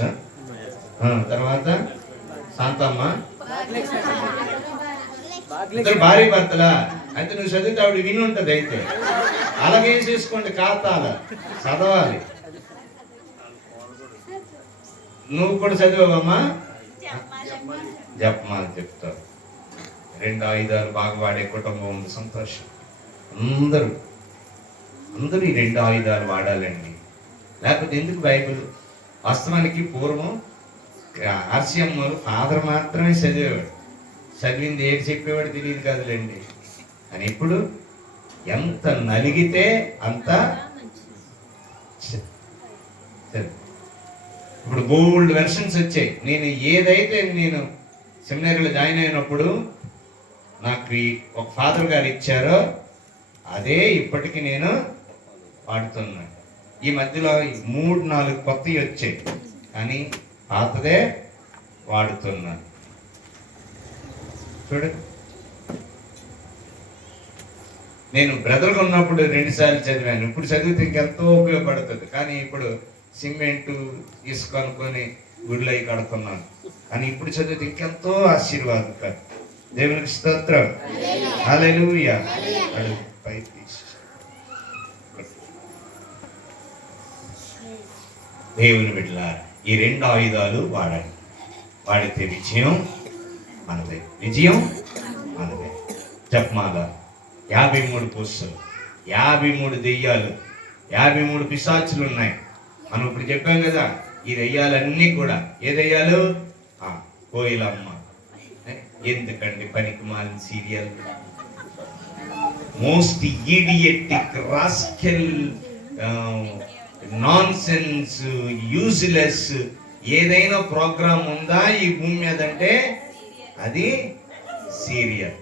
తర్వాత శాంతమ్మ, ఇద్దరు భార్య భర్తలా. అయితే నువ్వు చదివితే ఆవిడ విని ఉంటది. అయితే అలాగే చేసుకోండి, ఖాతాల చదవాలి. నువ్వు కూడా చదివావమ్మా? జపమాల చెప్తావు. 2 ఆయుధాలు బాగా వాడే కుటుంబం ఉంది, సంతోషం. అందరూ ఈ 2 ఆయుధాలు వాడాలండి. లేకపోతే ఎందుకు బైబిల్? వాస్తవానికి పూర్వం ఆర్సిఎం ఫాదర్ మాత్రమే చదివేవాడు, చదివింది ఏది చెప్పేవాడు తెలియదు కదలేండి. అని ఇప్పుడు ఎంత నలిగితే అంత. ఇప్పుడు గోల్డ్ వెర్షన్స్ వచ్చాయి. నేను సెమినరీలో జాయిన్ అయినప్పుడు నాకు ఒక ఫాదర్ గారు ఇచ్చారో అదే ఇప్పటికి నేను వాడుతున్నాను. ఈ మధ్యలో 3-4 కొత్తవి వచ్చాయి, కానీ పాతదే వాడుతున్నాను. చూడు, నేను బ్రదర్గా ఉన్నప్పుడు 2 సార్లు చదివాను. ఇప్పుడు చదివితే ఇంకెంతో ఉపయోగపడుతుంది. కానీ ఇప్పుడు సిమెంటు ఇసుకొనుకొని గుడిలో కడుతున్నాను. కానీ ఇప్పుడు చదివితే ఇంకెంతో ఆశీర్వాదం. దేవునికి స్తోత్రం, హల్లెలూయా. దేవుని బిడ్డలారా, ఈ 2 ఆయుధాలు వాడండి. వాడితే విజయం మనదే. జపమాల 53 పూసలు, 53 దెయ్యాలు, 53 పిశాచులు ఉన్నాయి. మనం ఇప్పుడు చెప్పాం కదా, ఈ దెయ్యాలన్నీ కూడా ఏ దెయ్యాలు? కోయిలమ్మ, ఎందుకండి పనికి మాలిన serial, most idiotic rascal nonsense useless ఏదైనా ప్రోగ్రామ్ ఉందా ఈ భూమి మీద అంటే అది సీరియల్.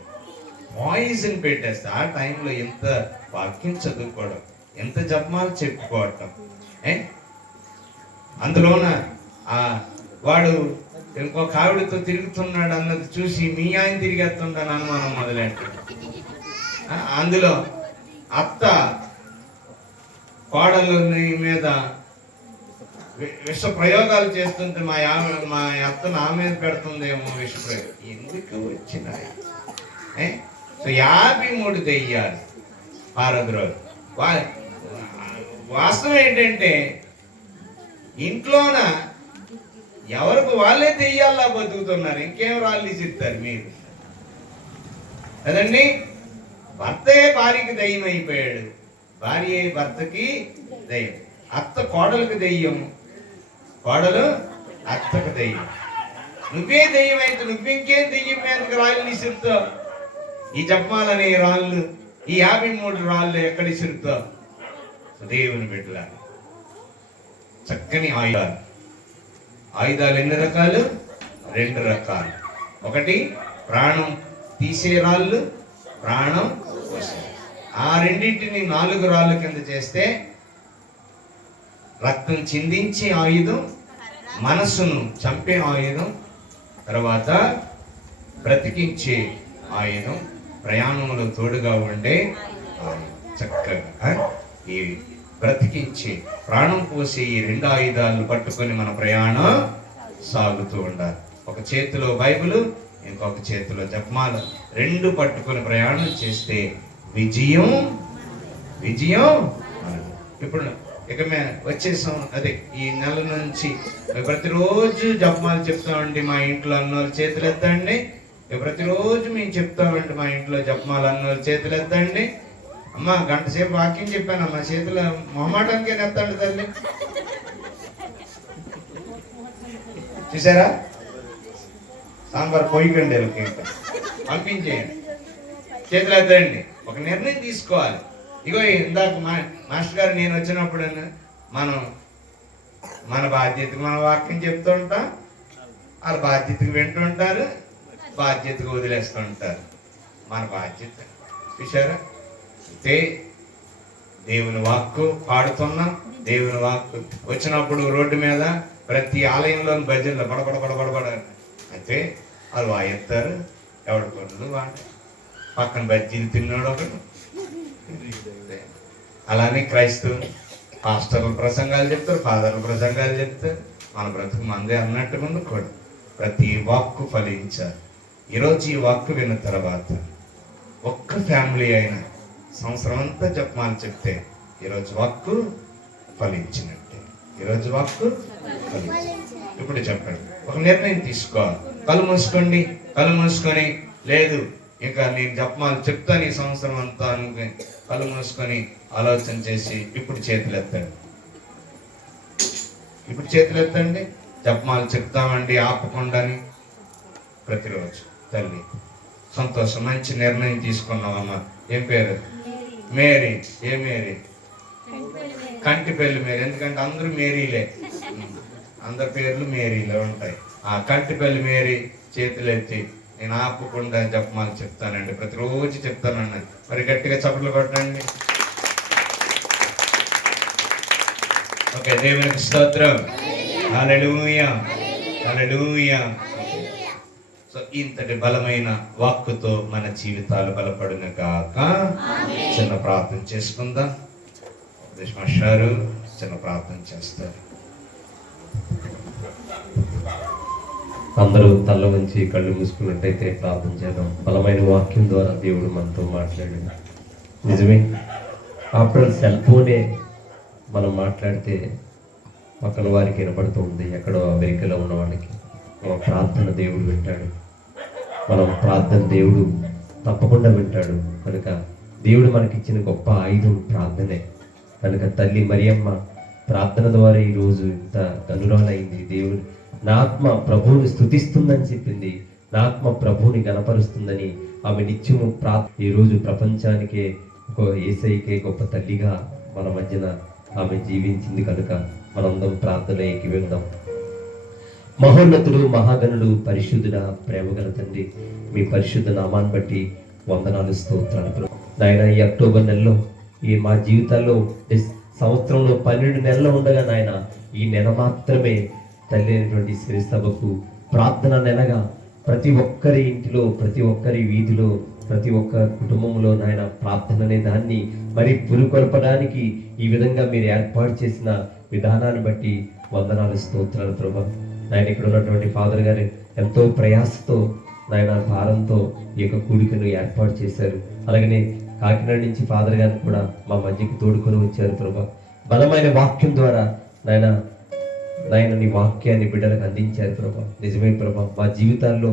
పాయిజన్ పెట్టేస్తే ఆ టైంలో ఎంత వాక్యం చదువుకోవడం, ఎంత జపమాలు చెప్పుకోవటం, అందులోన వాడు ఇంకొక ఆవిడతో తిరుగుతున్నాడు అన్నది చూసి మీ ఆయన తిరిగేస్తుండని అనుమానం మొదలెట్టాడు. అందులో అత్త కోడలు మీద విష ప్రయోగాలు చేస్తుంటే మా అత్త నా మీద పెడుతుందేమో విష ప్రయోగం. ఎందుకు వచ్చినాయి? సో 53 దెయ్యాలు పారద్రోలు. వాస్తవం ఏంటంటే ఇంట్లోన ఎవరికి వాళ్ళే దెయ్యాల్లా బతుకుతున్నారు. ఇంకేం రాళ్ళు చెప్తారు మీరు కదండి. భర్తే భార్యకి దయ్యం అయిపోయాడు, భార్య భర్తకి దయ్యం, అత్త కోడలకు దయ్యం, కోడలు అత్తకు దయ్యం. నువ్వే దయ్యం అయితే నువ్వింకేం దెయ్యం మీదకి రాళ్ళు విసురుతావు? ఈ జపమాలనే రాళ్ళు, ఈ 53 రాళ్ళు ఎక్కడ విసురుతావు? దేవుని బిడ్డలా చక్కని ఆయుధాలు. ఆయుధాలు ఎన్ని రకాలు? 2 రకాలు. ఒకటి ప్రాణం తీసే రాళ్ళు, ప్రాణం పోసే. ఆ రెండింటిని 4 రాళ్ళ కింద చేస్తే రక్తం చిందించే ఆయుధం, మనస్సును చంపే ఆయుధం, తర్వాత బ్రతికించే ఆయుధం, ప్రయాణంలో తోడుగా ఉండే ఆయుధం. చక్కగా ఈ బ్రతికించే ప్రాణం పోసే ఈ 2 ఆయుధాలను పట్టుకొని మన ప్రయాణం సాగుతూ ఉండాలి. ఒక చేతిలో బైబిల్, ఇంకొక చేతిలో జపమాల, 2 పట్టుకొని ప్రయాణం చేస్తే విజయం విజయం. ఇప్పుడు ఇక మేము వచ్చేసాం. అదే ఈ నెల నుంచి ప్రతిరోజు జపమాలు చెప్తామండి మా ఇంట్లో అన్నోళ్ళు చేతులు ఎత్తండి. ప్రతిరోజు మేము చెప్తామండి మా ఇంట్లో జపమాలు అన్నోళ్ళు చేతులు ఎత్తండి. అమ్మ గంట సేపు వాక్యం చెప్పానమ్మా, చేతులు మొహమాటానికే ఎత్తండి తల్లి. చూసారా? సాంబార్ పోయికండి, పంపించేయండి, చేతులు ఎత్తండి. ఒక నిర్ణయం తీసుకోవాలి. ఇగో ఇందాక మాస్టర్ గారు నేను వచ్చినప్పుడు మనం మన బాధ్యతకు మన వాక్యం చెప్తూ ఉంటాం, వాళ్ళ బాధ్యతకు వింటూ ఉంటారు, బాధ్యతకు వదిలేస్తూ ఉంటారు. మన బాధ్యత చూసారా? అయితే దేవుని వాక్కు పాడుతున్నాం. దేవుని వాక్కు వచ్చినప్పుడు రోడ్డు మీద ప్రతి ఆలయంలోని భజనలు బడబడ అయితే వాళ్ళు వాయిస్తారు. ఎవడు కొడుకు వాడు పక్కన బజ్జీలు తిన్నాడు ఒకడు. అలానే క్రైస్తవులు పాస్టర్ల ప్రసంగాలు చెప్తారు, ఫాదర్ల ప్రసంగాలు చెప్తారు. మన బ్రతుకు మందే అన్నట్టుగా కూడా ప్రతి వాక్కు ఫలించాలి. ఈరోజు ఈ వాక్కు విన్న తర్వాత ఒక్క ఫ్యామిలీ అయినా సంవత్సరం అంతా జపమాలు చెప్తే ఈరోజు వాక్కు ఫలించినట్టే. ఈరోజు వాక్కు ఫలించి. ఇప్పుడు చెప్పండి, ఒక నిర్ణయం తీసుకోవాలి. కళ్ళు మూసుకోండి. కళ్ళు మూసుకొని లేదు ఇంకా నేను జపమాలు చెప్తాను ఈ సంవత్సరం అంతా అనుకుని కళ్ళు మూసుకొని ఆలోచన చేసి ఇప్పుడు చేతులు ఎత్తండి. ఇప్పుడు చేతులు ఎత్తండి. జపమాలు చెప్తామండి ఆపకుండాని. ప్రతిరోజు తల్లి సంతోషం, మంచి నిర్ణయం తీసుకున్నావమ్మా. ఏం పేరు? మేరీ. ఏ మేరీ? కంటిపల్లి మేరీ. ఎందుకంటే అందరూ మేరీలే, అందరి పేర్లు మేరీలే ఉంటాయి. ఆ కంటిపల్లి మేరీ చేతులు ఎత్తి నేను ఆపకుండా జపమాలు చెప్తానండి, ప్రతిరోజు చెప్తానన్నది. మరి గట్టిగా చప్పట్లు కొట్టండి. ఓకే, దేవునికి స్తోత్రం. హల్లెలూయా, హల్లెలూయా. సో ఇంతటి బలమైన వాక్కుతో మన జీవితాలు బలపడును గాక. చిన్న ప్రార్థన చేసుకుందాం. మాస్టారు చిన్న ప్రార్థన చేస్తారు. అందరూ తల్ల వంచి కళ్ళు మూసుకున్నట్టయితే ప్రార్థన చేద్దాం. బలమైన వాక్యం ద్వారా దేవుడు మనతో మాట్లాడాడు. నిజమే, ఆఫ్టర్ సెల్ ఫోనే మనం మాట్లాడితే పక్కన వారికి వినపడుతూ ఉంది, ఎక్కడో అమెరికాలో ఉన్న వాళ్ళకి. మన ప్రార్థన దేవుడు వింటాడు, మనం ప్రార్థన దేవుడు తప్పకుండా వింటాడు. కనుక దేవుడు మనకిచ్చిన గొప్ప ఆయుధం ప్రార్థనే. కనుక తల్లి మరియమ్మ ప్రార్థన ద్వారా ఈరోజు ఇంత ధనురాలైంది. దేవుడు నా ఆత్మ ప్రభువుని స్తుతిస్తుందని చెప్పింది. నా ఆత్మ ప్రభువుని గణపరుస్తుందని ఆమె నిత్యము ఈరోజు ప్రపంచానికే ఒక యేసయ్యకే గొప్ప తల్లిగా మన మధ్యన ఆమె జీవించింది కనుక మనందరం ప్రార్థన ఏకీవిందాం. మహోన్నతుడు, మహాగణుడు, పరిశుద్ధుడ, ప్రేమగల తండ్రి, మీ పరిశుద్ధ నామాన్ని బట్టి వందనాలు, స్తోత్రాలు. నాయన, ఈ అక్టోబర్ నెలలో ఈ మా జీవితాల్లో సంవత్సరంలో 12 నెలలు ఉండగా నాయన, ఈ నెల మాత్రమే తల్లి అయినటువంటి శ్రీ సభకు ప్రార్థన నెలగా ప్రతి ఒక్కరి ఇంటిలో, ప్రతి ఒక్కరి వీధిలో, ప్రతి ఒక్క కుటుంబంలో నాయన ప్రార్థన అనే దాన్ని మరి పురుకొల్పడానికి ఈ విధంగా మీరు ఏర్పాటు చేసిన విధానాన్ని బట్టి వందనాలు, స్తోత్రాలు ప్రభా. నాయన, ఇక్కడ ఉన్నటువంటి ఫాదర్ గారు ఎంతో ప్రయాసతో నాయన భారంతో ఈ యొక్క కూడికను ఏర్పాటు చేశారు. అలాగనే కాకినాడ నుంచి ఫాదర్ గారిని కూడా మా మధ్యకి తోడుకొని వచ్చారు ప్రభా. బలమైన వాక్యం ద్వారా నాయన నీ వాక్యాన్ని బిడ్డలకు అందించారు ప్రభా. నిజమే ప్రభా, మా జీవితాల్లో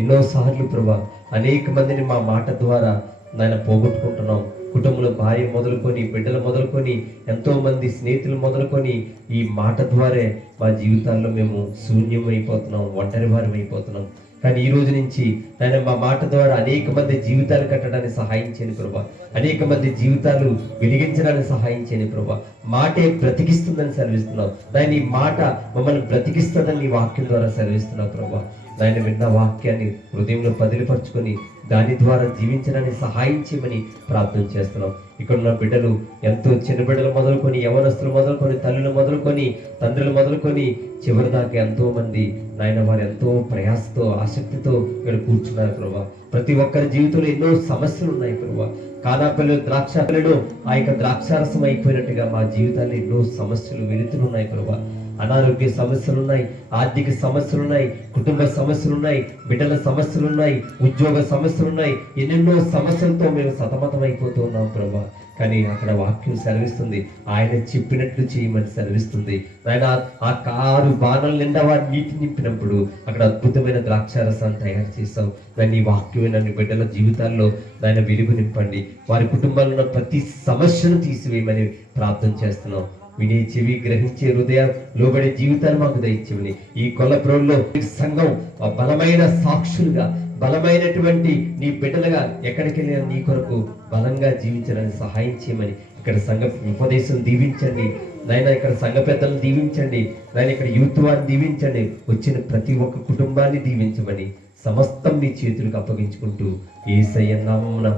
ఎన్నోసార్లు ప్రభా అనేక మందిని మా మాట ద్వారా నాయన పోగొట్టుకుంటున్నాం. కుటుంబంలో భార్య మొదలుకొని, బిడ్డలు మొదలుకొని, ఎంతో మంది స్నేహితులు మొదలుకొని ఈ మాట ద్వారా మా జీవితాల్లో మేము శూన్యం అయిపోతున్నాం, ఒంటరి వారం అయిపోతున్నాం. కానీ ఈ రోజు నుంచి నాయన మా మాట ద్వారా అనేక మంది జీవితాలు కట్టడానికి సహాయం చేయని ప్రభా, అనేక మంది జీవితాలు వెలిగించడానికి సహాయం చేయని ప్రభా. మాటే బ్రతికిస్తుందని సెలవిస్తున్నావు నాయన. ఈ మాట మమ్మల్ని బ్రతికిస్తుందని నీ వాక్యం ద్వారా సెలవిస్తున్నావు ప్రభా. నాయన, విన్న వాక్యాన్ని హృదయంలో పదిలిపరుచుకొని దాని ద్వారా జీవించడానికి సహాయం చేయమని ప్రార్థన చేస్తున్నాం. ఇక్కడ ఉన్న బిడ్డలు ఎంతో చిన్న బిడ్డలు మొదలుకొని, యవనస్తులు మొదలుకొని, తల్లులు మొదలుకొని, తండ్రులు మొదలుకొని చివరి దాకా ఎంతో మంది నాయన వారు ఎంతో ప్రయాసతో, ఆసక్తితో ఇక్కడ కూర్చున్నారు ప్రభా. ప్రతి ఒక్కరి జీవితంలో ఎన్నో సమస్యలు ఉన్నాయి ప్రభా. కానాపల్లి ద్రాక్షపల్లిలో ఆ యొక్క ద్రాక్షారసం అయిపోయినట్టుగా మా జీవితాల్లో ఎన్నో సమస్యలు వెళుతున్నాయి ప్రభా. అనారోగ్య సమస్యలు ఉన్నాయి, ఆర్థిక సమస్యలు ఉన్నాయి, కుటుంబ సమస్యలు ఉన్నాయి, బిడ్డల సమస్యలు ఉన్నాయి, ఉద్యోగ సమస్యలు ఉన్నాయి. ఎన్నెన్నో సమస్యలతో మేము సతమతం అయిపోతూ ఉన్నాం ప్రభా. కానీ అక్కడ వాక్యం సెలవిస్తుంది, ఆయన చెప్పినట్లు చేయమని సెలవిస్తుంది. ఆయన ఆ కారు బాణాల నిండా వారి నీటి నింపినప్పుడు అక్కడ అద్భుతమైన ద్రాక్షారసాన్ని తయారు చేస్తాం. దాన్ని ఈ వాక్యమైన బిడ్డల జీవితాల్లో దాని వెలుగు నింపండి. వారి కుటుంబాల్లో ఉన్న ప్రతి సమస్యను తీసివేయమని ప్రార్థన చేస్తున్నాం. వినే చెవి, గ్రహించే హృదయం, లోబడే జీవితాన్ని మాకు దయచేయమని ఈ కొల్లప్రోల్లో సంఘం బలమైన సాక్షులుగా, బలమైనటువంటి నీ బిడ్డలుగా ఎక్కడికి వెళ్ళినా నీ కొరకు బలంగా జీవించడానికి సహాయం చేయమని ఇక్కడ సంఘ ఉపదేశం దీవించండి నాయన. ఇక్కడ సంఘ పెద్దలను దీవించండి నాయన. ఇక్కడ యూత్ వారిని దీవించండి. వచ్చిన ప్రతి ఒక్క కుటుంబాన్ని దీవించమని సమస్తం నీ చేతులకు అప్పగించుకుంటూ యేసయ్య నామమున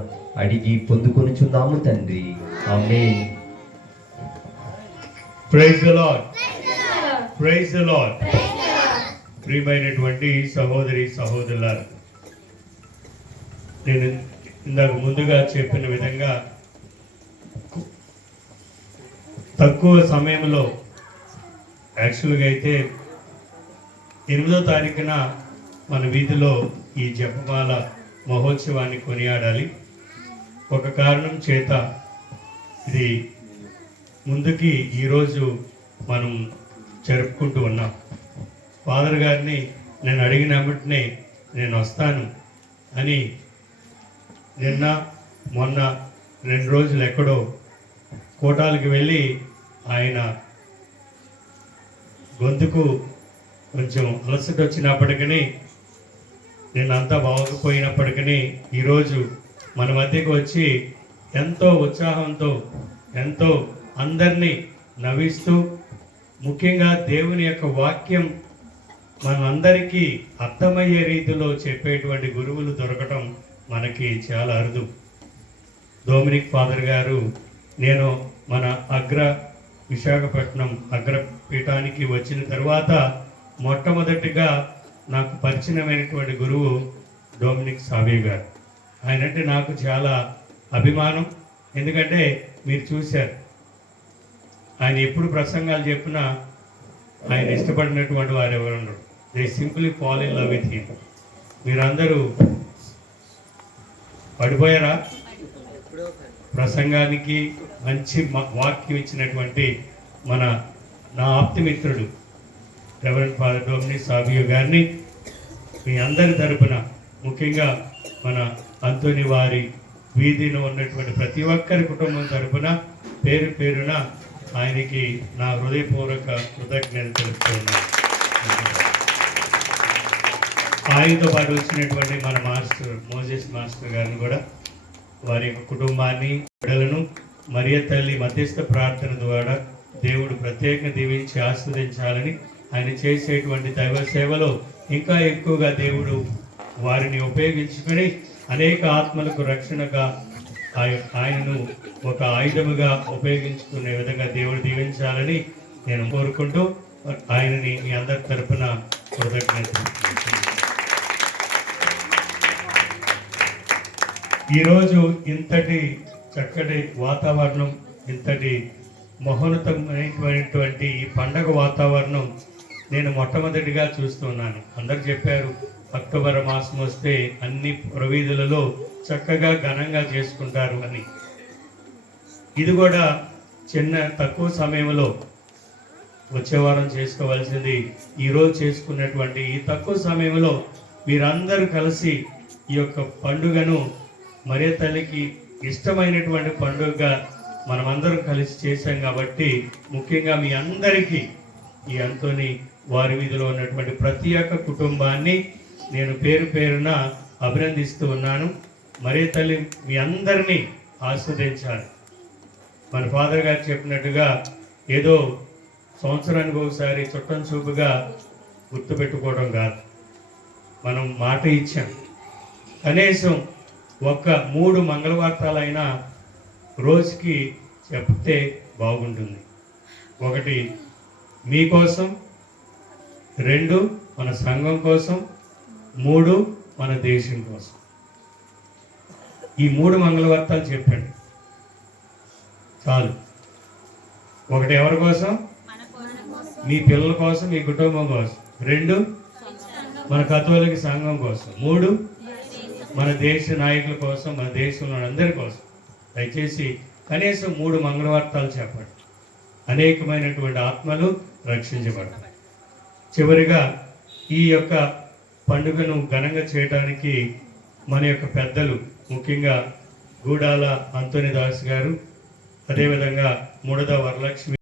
అడిగి పొందుకొనుచున్నాము తండ్రి, amen. Praise the lord, praise the lord. ప్రియమైనటువంటి సహోదరి సహోదరులారా, నేను ఇందాక ముందుగా చెప్పిన విధంగా తక్కువ సమయంలో యాక్చువల్గా అయితే 8వ తారీఖున మన వీధిలో ఈ జపమాల మహోత్సవాన్ని కొనియాడాలి. ఒక కారణం చేత ఇది ముందుకి ఈరోజు మనం జరుపుకుంటూ ఉన్నాం. ఫాదర్ గారిని నేను అడిగిన వెంటనే నేను వస్తాను అని నిన్న మొన్న 2 రోజులు ఎక్కడో కోటాలకు వెళ్ళి ఆయన గొంతుకు కొంచెం అలసట వచ్చినప్పటికీ, నేనంతా బాగోకపోయినప్పటికీ ఈరోజు మన మధ్యకు వచ్చి ఎంతో ఉత్సాహంతో, ఎంతో అందరినీ నవ్విస్తూ, ముఖ్యంగా దేవుని యొక్క వాక్యం మనందరికీ అర్థమయ్యే రీతిలో చెప్పేటువంటి గురువులు దొరకటం మనకి చాలా అరుదు. డొమినిక్ ఫాదర్ గారు, నేను మన విశాఖపట్నం అగ్రపీఠానికి వచ్చిన తర్వాత మొట్టమొదటిగా నాకు పరిచయమైనటువంటి గురువు డొమినిక్ సావే గారు. ఆయన అంటే నాకు చాలా అభిమానం. ఎందుకంటే మీరు చూశారు, ఆయన ఎప్పుడు ప్రసంగాలు చెప్పినా ఆయన ఇష్టపడినటువంటి వారు ఎవరు ఉండరు. They simply fall in love with him. మీరందరూ పడిపోయారా? ప్రసంగానికి మంచి వాక్యం ఇచ్చినటువంటి నా ఆప్తిమిత్రుడు రెవరెండ్ ఫాదర్ డొమినిక్ సావియో గారిని మీ అందరి తరపున, ముఖ్యంగా మన అంతోని వారి వీధిలో ఉన్నటువంటి ప్రతి ఒక్కరి కుటుంబం తరపున పేరు పేరున ఆయనకి నా హృదయపూర్వక కృతజ్ఞతలు తెలుపుతున్నాను. ఆయనతో పాటు వచ్చినటువంటి మన మాస్టర్ మోజెస్ మాస్టర్ గారిని కూడా వారి యొక్క కుటుంబాన్ని బిడ్డలను మరియ తల్లి మధ్యస్థ ప్రార్థన ద్వారా దేవుడు ప్రత్యేకంగా దీవించి ఆస్వాదించాలని, ఆయన చేసేటువంటి దైవ సేవలో ఇంకా ఎక్కువగా దేవుడు వారిని ఉపయోగించుకొని అనేక ఆత్మలకు రక్షణగా ఆయనను ఒక ఆయుధముగా ఉపయోగించుకునే విధంగా దేవుడు దీవించాలని నేను కోరుకుంటూ ఆయనని మీ అందరి తరపున కృతజ్ఞతలు. ఈరోజు ఇంతటి చక్కటి వాతావరణం, ఇంతటి మహోన్నతమైనటువంటి ఈ పండగ వాతావరణం నేను మొట్టమొదటిగా చూస్తున్నాను. అందరు చెప్పారు అక్టోబర్ మాసం వస్తే అన్ని ప్రవీధులలో చక్కగా ఘనంగా చేసుకుంటారు అని. ఇది కూడా తక్కువ సమయంలో వచ్చే వారం చేసుకోవాల్సింది ఈరోజు చేసుకున్నటువంటి ఈ తక్కువ సమయంలో మీరందరూ కలిసి ఈ యొక్క పండుగను మరియ తల్లికి ఇష్టమైనటువంటి పండుగగా మనమందరం కలిసి చేశాం కాబట్టి ముఖ్యంగా మీ అందరికీ ఈ అంతోని వారి వీధిలో ఉన్నటువంటి ప్రతి ఒక్క కుటుంబాన్ని నేను పేరు పేరున అభినందిస్తూ ఉన్నాను. మరియ తల్లి మీ అందరినీ ఆస్వాదించాలి. మన ఫాదర్ గారు చెప్పినట్టుగా ఏదో సంవత్సరానికి ఒకసారి చుట్టం చూపుగా గుర్తుపెట్టుకోవడం కాదు. మనం మాట ఇచ్చాం, కనీసం ఒక్క 3 మంగళవార్తాలైనా రోజుకి చెప్తే బాగుంటుంది. 1 మీకోసం, 2 మన సంఘం కోసం, 3 మన దేశం కోసం. ఈ 3 మంగళవార్తాలు చెప్పండి చాలు. 1 ఎవరి కోసం? మీ పిల్లల కోసం, మీ కుటుంబం కోసం. 2 మన కథోలిక సంఘం కోసం. 3 మన దేశ నాయకుల కోసం, మన దేశంలో అందరి కోసం. దయచేసి కనీసం 3 మంగళవార్తాలు చెప్పండి. అనేకమైనటువంటి ఆత్మలు రక్షించబడతాయి. చివరిగా ఈ యొక్క పండుగను ఘనంగా చేయడానికి మన యొక్క పెద్దలు, ముఖ్యంగా గూడాల అంతోని దాస్ గారు, అదేవిధంగా ముడద వరలక్ష్మి